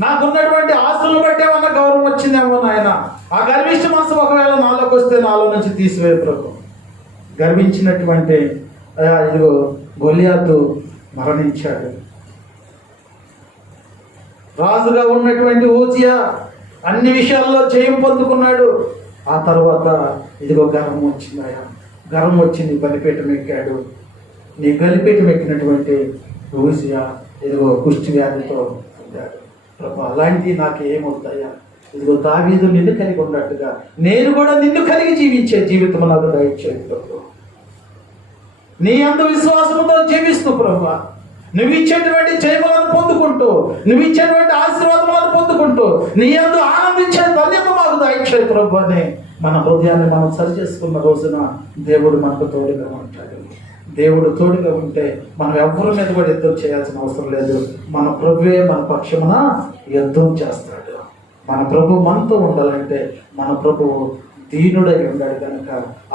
నాకున్నటువంటి ఆస్తులను బట్టి ఏమన్నా గౌరవం వచ్చిందేమో నాయన. ఆ గర్విష్ట మనసు ఒకవేళ నాలోకి వస్తే నాలో నుంచి తీసివేయ ప్రభు. గర్వించినటువంటి ఇదిగో గొలియాతు మరణించాడు. రాజుగా ఉన్నటువంటి ఊజియా అన్ని విషయాల్లో జయం పొందుకున్నాడు. ఆ తర్వాత ఇదిగో గర్వం వచ్చిందాయా. గర్వం వచ్చి నీ బలిపీఠం ఎక్కాడు. నీ బలిపీఠం ఎక్కినటువంటి ఊజియా ఇదిగో కుష్టి వ్యాధితో పొందాడు. ప్రభు అలాంటి నాకు ఏమవుతాయా. ఇదిగో దావీదు నిన్ను కలిగి ఉన్నట్టుగా నేను కూడా నిన్ను కలిగి జీవించే జీవితం నాకు దయచేయి ప్రభు. నీ అంత విశ్వాసంతో జీవిస్తూ ప్రభు నువ్వు ఇచ్చేటువంటి జయములను పొందుకుంటూ, నువ్వు ఇచ్చేటువంటి ఆశీర్వాదములను పొందుకుంటూ నీ అందు ఆనందించే ధన్యత మాకు దయచేయి ప్రభు అని మన హృదయాన్ని మనం సరి చేసుకున్న రోజున దేవుడు మనకు తోడుగా ఉంటాడు. దేవుడు తోడుగా ఉంటే మనం ఎవరి మీద కూడా యుద్ధం చేయాల్సిన అవసరం లేదు. మన ప్రభువే మన పక్షమున యుద్ధం చేస్తాడు. మన ప్రభు మనతో ఉండాలంటే మన ప్రభువు దీనుడై ఉన్నాడు కనుక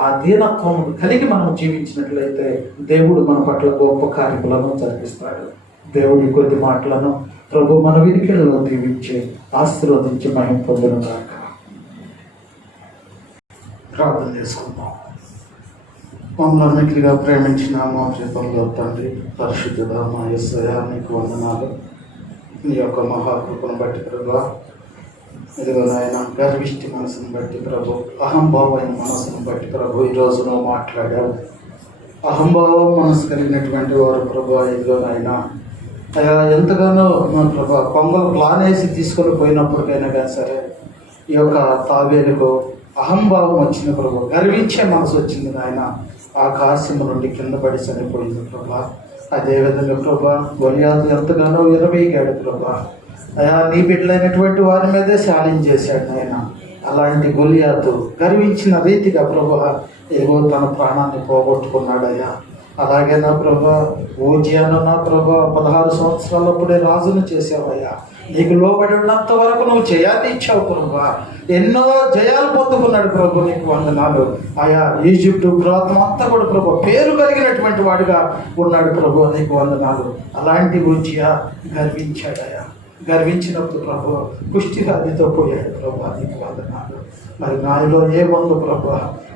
ఆ దీనత్వం కలిగి మనం జీవించినట్లయితే దేవుడు మన పట్ల గొప్ప కార్యములను జరిపిస్తాడు. దేవుడి కొద్ది మాటలను ప్రభు మన వినికిడిలో దీవించి ఆశీర్వదించి మహిమ పొందును గాక. ప్రార్థన చేసుకుందాం. మమ్మల్ని మిగిలిగా ప్రేమించిన మా చేతుల్లో తండ్రి పరిశుద్ధుడ మా యేసయ్యా నీకు వందనాలు. నీ యొక్క మహాకృపను బట్టి ప్రభు ఇదిగో నాయన గర్విష్టి మనసును బట్టి ప్రభు, అహంభావమైన మనసును బట్టి ప్రభు ఈరోజు నువ్వు మాట్లాడావు. అహంభావం మనసు కలిగినటువంటి వారు ప్రభు ఇదిగో నాయన అయ్యా ఎంతగానో మా ప్రభు పొంగల్ ప్లాన్ వేసి తీసుకొని పోయినప్పటికైనా కానీ సరే ఈ యొక్క తాబేలుకు అహంభావం వచ్చింది ప్రభు. గర్వించే మనసు వచ్చింది నాయన. ఆకాశము నుండి కింద పడి చనిపోయింది ప్రభా. అదేవిధంగా ప్రభా గొలియాతు ఎంతగానో విరవీగాడు ప్రభా. అయా నీ బిడ్డలైనటువంటి వారి మీదే ఛాలెంజ్ చేశాడు ఆయన. అలాంటి గొలియాతు గర్వించిన రీతిగా ప్రభా ఏవో తన ప్రాణాన్ని పోగొట్టుకున్నాడయ్యా. అలాగే నా ప్రభా ఊజియాను నా ప్రభా 16 సంవత్సరాలప్పుడే రాజును చేసావయ్యా. నీకు లోబడి ఉన్నంత వరకు నువ్వు జయాన్ని ఇచ్చావు ప్రభా. ఎన్నో జయాలు పొందుకున్నాడు ప్రభు. నీకు వందనాలు. ఆయా ఈజిప్టు ప్రాంతం అంతా కూడా ప్రభు పేరు కలిగినటువంటి వాడుగా ఉన్నాడు ప్రభు. నీకు వందనాలు. అలాంటి ఊజియా గర్వించాడయ్యా. గర్వించినప్పుడు ప్రభు కుష్టివ్యాధితో పోయాడు ప్రభు. నీకు వందనాలు. మరి నాయలో ఏముందో ప్రభు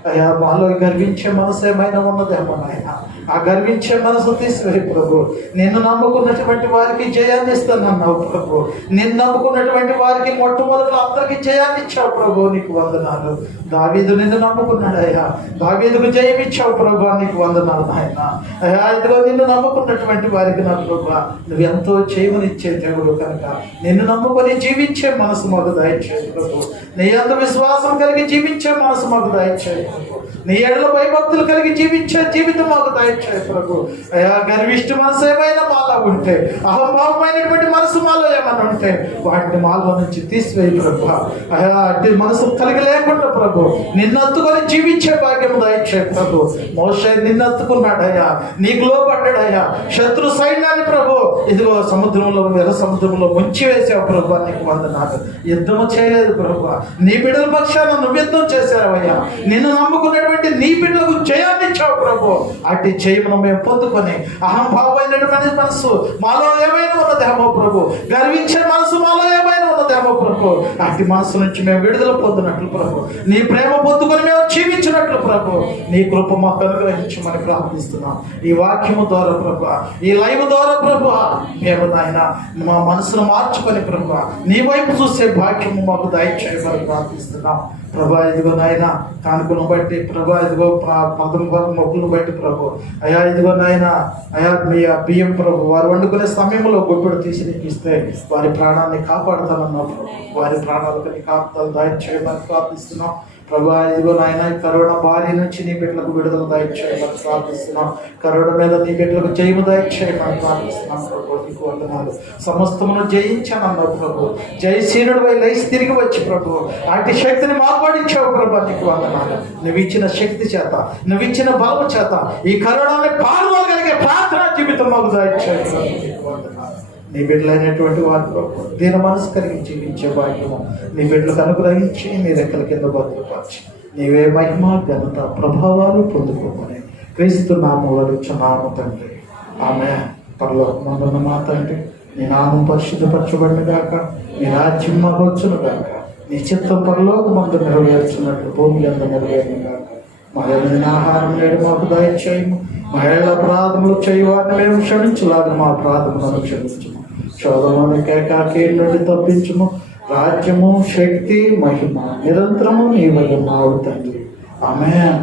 అయ్యా మాలో గర్వించే మనసు ఏమైనా ఉన్నదేమో నాయన. ఆ గర్వించే మనసు తీసివేయి ప్రభు. నిన్ను నమ్ముకున్నటువంటి వారికి జయాన్ని ఇస్తానన్నావు ప్రభు. నిన్ను నమ్ముకున్నటువంటి వారికి మొట్టమొదటి అందరికీ జయాన్ని ఇచ్చావు ప్రభు. నీకు వందనాలు. దావీదు నిన్ను నమ్ముకున్నాడు అయ్యా. దావీదుకు జయం ఇచ్చావు ప్రభు. నీకు వందనాలు నాయన. అయ్యా ఇదిగో నిన్ను నమ్ముకున్నటువంటి వారికి నా ప్రభు నువ్వు ఎంతో చేయమనిచ్చే దేవుడు కనుక నిన్ను నమ్ముకొని జీవించే మనసు మాకు దయచేయి ప్రభు. నీ అంత విశ్వాసం కలిగి జీవించే మనసు మాకు దయచేయి ప్రభు. నీ ఎడల భయభక్తులు కలిగి జీవించే జీవితం మాకు దయచేయి ప్రభు. అయ్యా గర్విష్టి మనసు ఏమైనా మాలో ఉంటే, అహంభావమైనటువంటి మనసు మాలో ఏమైనా ఉంటే వాటిని మాలో నుంచి తీసివేయి ప్రభు. అయ్యా అట్టి మనసు కలిగి లేకుండా ప్రభు నిన్ను అత్తుకొని జీవించే భాగ్యం దయచేయి ప్రభు. మోషే నిన్ను అత్తుకున్నాడయ్యా. నీకు లోపడ్డాడయ్యా. శత్రు సైన్యాన్ని ప్రభు ఇదిగో సముద్రంలో ఎర్ర సముద్రంలో ముంచి వేసావు ప్రభు. నీకు వందనాలు. యుద్ధము చేయలేదు ప్రభు. నీ బిడ్డల పక్షాన నువ్వు యుద్ధం చేశావయ్యా. నిన్ను నమ్ముకున్నటువంటి నీ బిడ్డలకు జయాన్ని ఇచ్చావు ప్రభు. అట్టి జయమును మేము పొందుకొని అహంభావమైనటువంటి మనసు మాలో ఏమైనా ఉన్నదేమో ప్రభు, గర్వించే మనసు మాలో ఏమైనా ఉన్నదేమో ప్రభు, అట్టి మనసు నుంచి మేము విడుదల పొందినట్లు ప్రభు, నీ ప్రేమ పొందుకొని మేము జీవించినట్లు ప్రభు నీ కృప మాకు అనుగ్రహించమని ప్రార్థిస్తున్నాం. ఈ వాక్యము ద్వారా ప్రభు, ఈ లైవ్ ద్వారా ప్రభు మేము నాయన మా మనసును మార్చుకొని ప్రభు నీ వైపు చూసే భాగ్యము మాకు దయచేయమని ప్రార్థిస్తున్నాం ప్రభా. ఇదిగో నాయన కానుకను బట్టి ప్రభా ఇదిగో మొక్కులను బట్టి ప్రభు అయా ఇదిగో నాయన అయా మీ బియ్యం ప్రభు వారు వండుకునే సమయంలో గొప్పడు తీసి నీకు ఇస్తే వారి ప్రాణాన్ని కాపాడుతానన్నావు ప్రభు. వారి ప్రాణాలకు నీ కాపుతాలు దయచేయమని ప్రార్థిస్తున్నాం ప్రభా. ఇదిగో నాయన కరోనా బారి నుంచి నీ బిడ్డలకు విడుదల దయచేయమని ప్రార్థిస్తున్నాం. కరోనా మీద నీ బిడ్డలకు జయము దయచేయమని ప్రార్థిస్తున్నాం ప్రభు. నీకు వందనాలు. సమస్తమును జయించానన్నావు ప్రభు. జయశీనుడు లేచి తిరిగి వచ్చి ప్రభు అట్టి శక్తిని మాట్లాడించావు ప్రభు. నీకు వందనాలు. నువ్వు ఇచ్చిన శక్తి చేత, నువ్వు ఇచ్చిన బలము చేత ఈ కరోనాని పాల్గొనగలిగే ప్రార్థన జీవితం మాకు దయచేయమని నీకు వందనాలు. నీ బిడ్డలైనటువంటి వారి ప్రభు దీని మనసు కలిగి జీవించే భాగ్యము నీ బిడ్డలకు అనుగ్రహించి నీ రెక్కల కింద భద్రపరిచి నీవే మహిమ ఘనత ప్రభావాలు పొందుకోమని క్రీస్తు నామంలో అడుగుచున్నాము తండ్రి. ఆమె పరలోకమందున్న మా తండ్రి, నీ నామం పరిశుద్ధపరచబడిన గాక, నీ రాజ్యం మాకు వచ్చును గాక, నీ చిత్తం పరలోకమందు నెరవేర్చున్నట్లు భూమి అందు నెరవేరును గాక. మా ఏదైనా ఆహారం నేడు మాకు దయచేయము, మా ఏళ్ళ అపరాధములు చేయవారిని మేము క్షమించలాగా మా అపరాధములను క్షమించుము, శోధంలోని కాకి నుండి తప్పించుము. రాజ్యము, శక్తి, మహిమ నిరంతరము నీవై ఉన్నావు తండ్రి. ఆమేన్.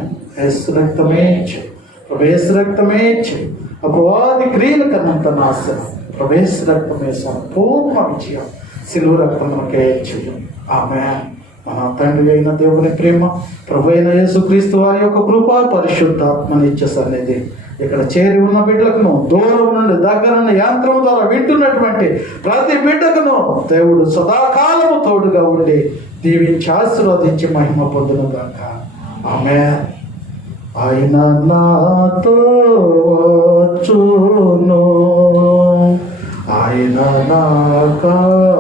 యేసు రక్తమే ఇచ్చి, ప్రవేశ రక్తమే ఇచ్చి, అపవాది క్రియల కన్నంత నాశనం, ప్రవేశ రక్తమే సంపూర్ణ విజయం, సిలువ రక్తమునకే ఇచ్చి. ఆమేన్. మన తండ్రి అయిన దేవుని ప్రేమ, ప్రభు అయిన యేసుక్రీస్తు వారి యొక్క కృప, పరిశుద్ధాత్మ నిత్య సన్నిధి ఇక్కడ చేరి ఉన్న బిడ్డలకును, దూరం నుండి దగ్గర నుండి యంత్రం ద్వారా వింటున్నటువంటి ప్రతి బిడ్డకును దేవుడు సదాకాలము తోడుగా ఉండి దీవించి ఆశీర్వదించి మహిమ పొందును గాక. ఆమేన్. ఆయన నాతో వచ్చును, ఆయన నాకాధారము,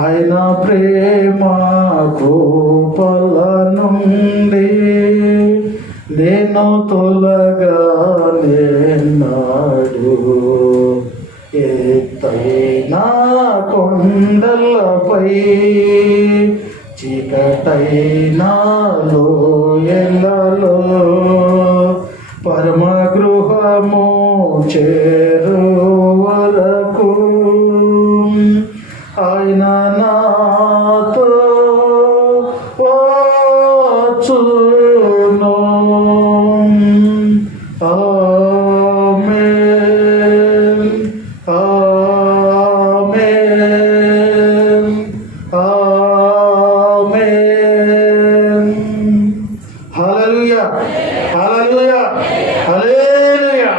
ఆయన ప్రేమ కృపల నుండి నేను తొలగనేనాడు. ఎత్తైన కొండలపై, చీకటైన లోయలలో, పరమ గృహము చేరు వరకు ఆయన నాతో వచ్చును. ఆమేన్. ఆమేన్. ఆమేన్. హల్లెలూయా. హల్లెలూయా. హల్లెలూయా.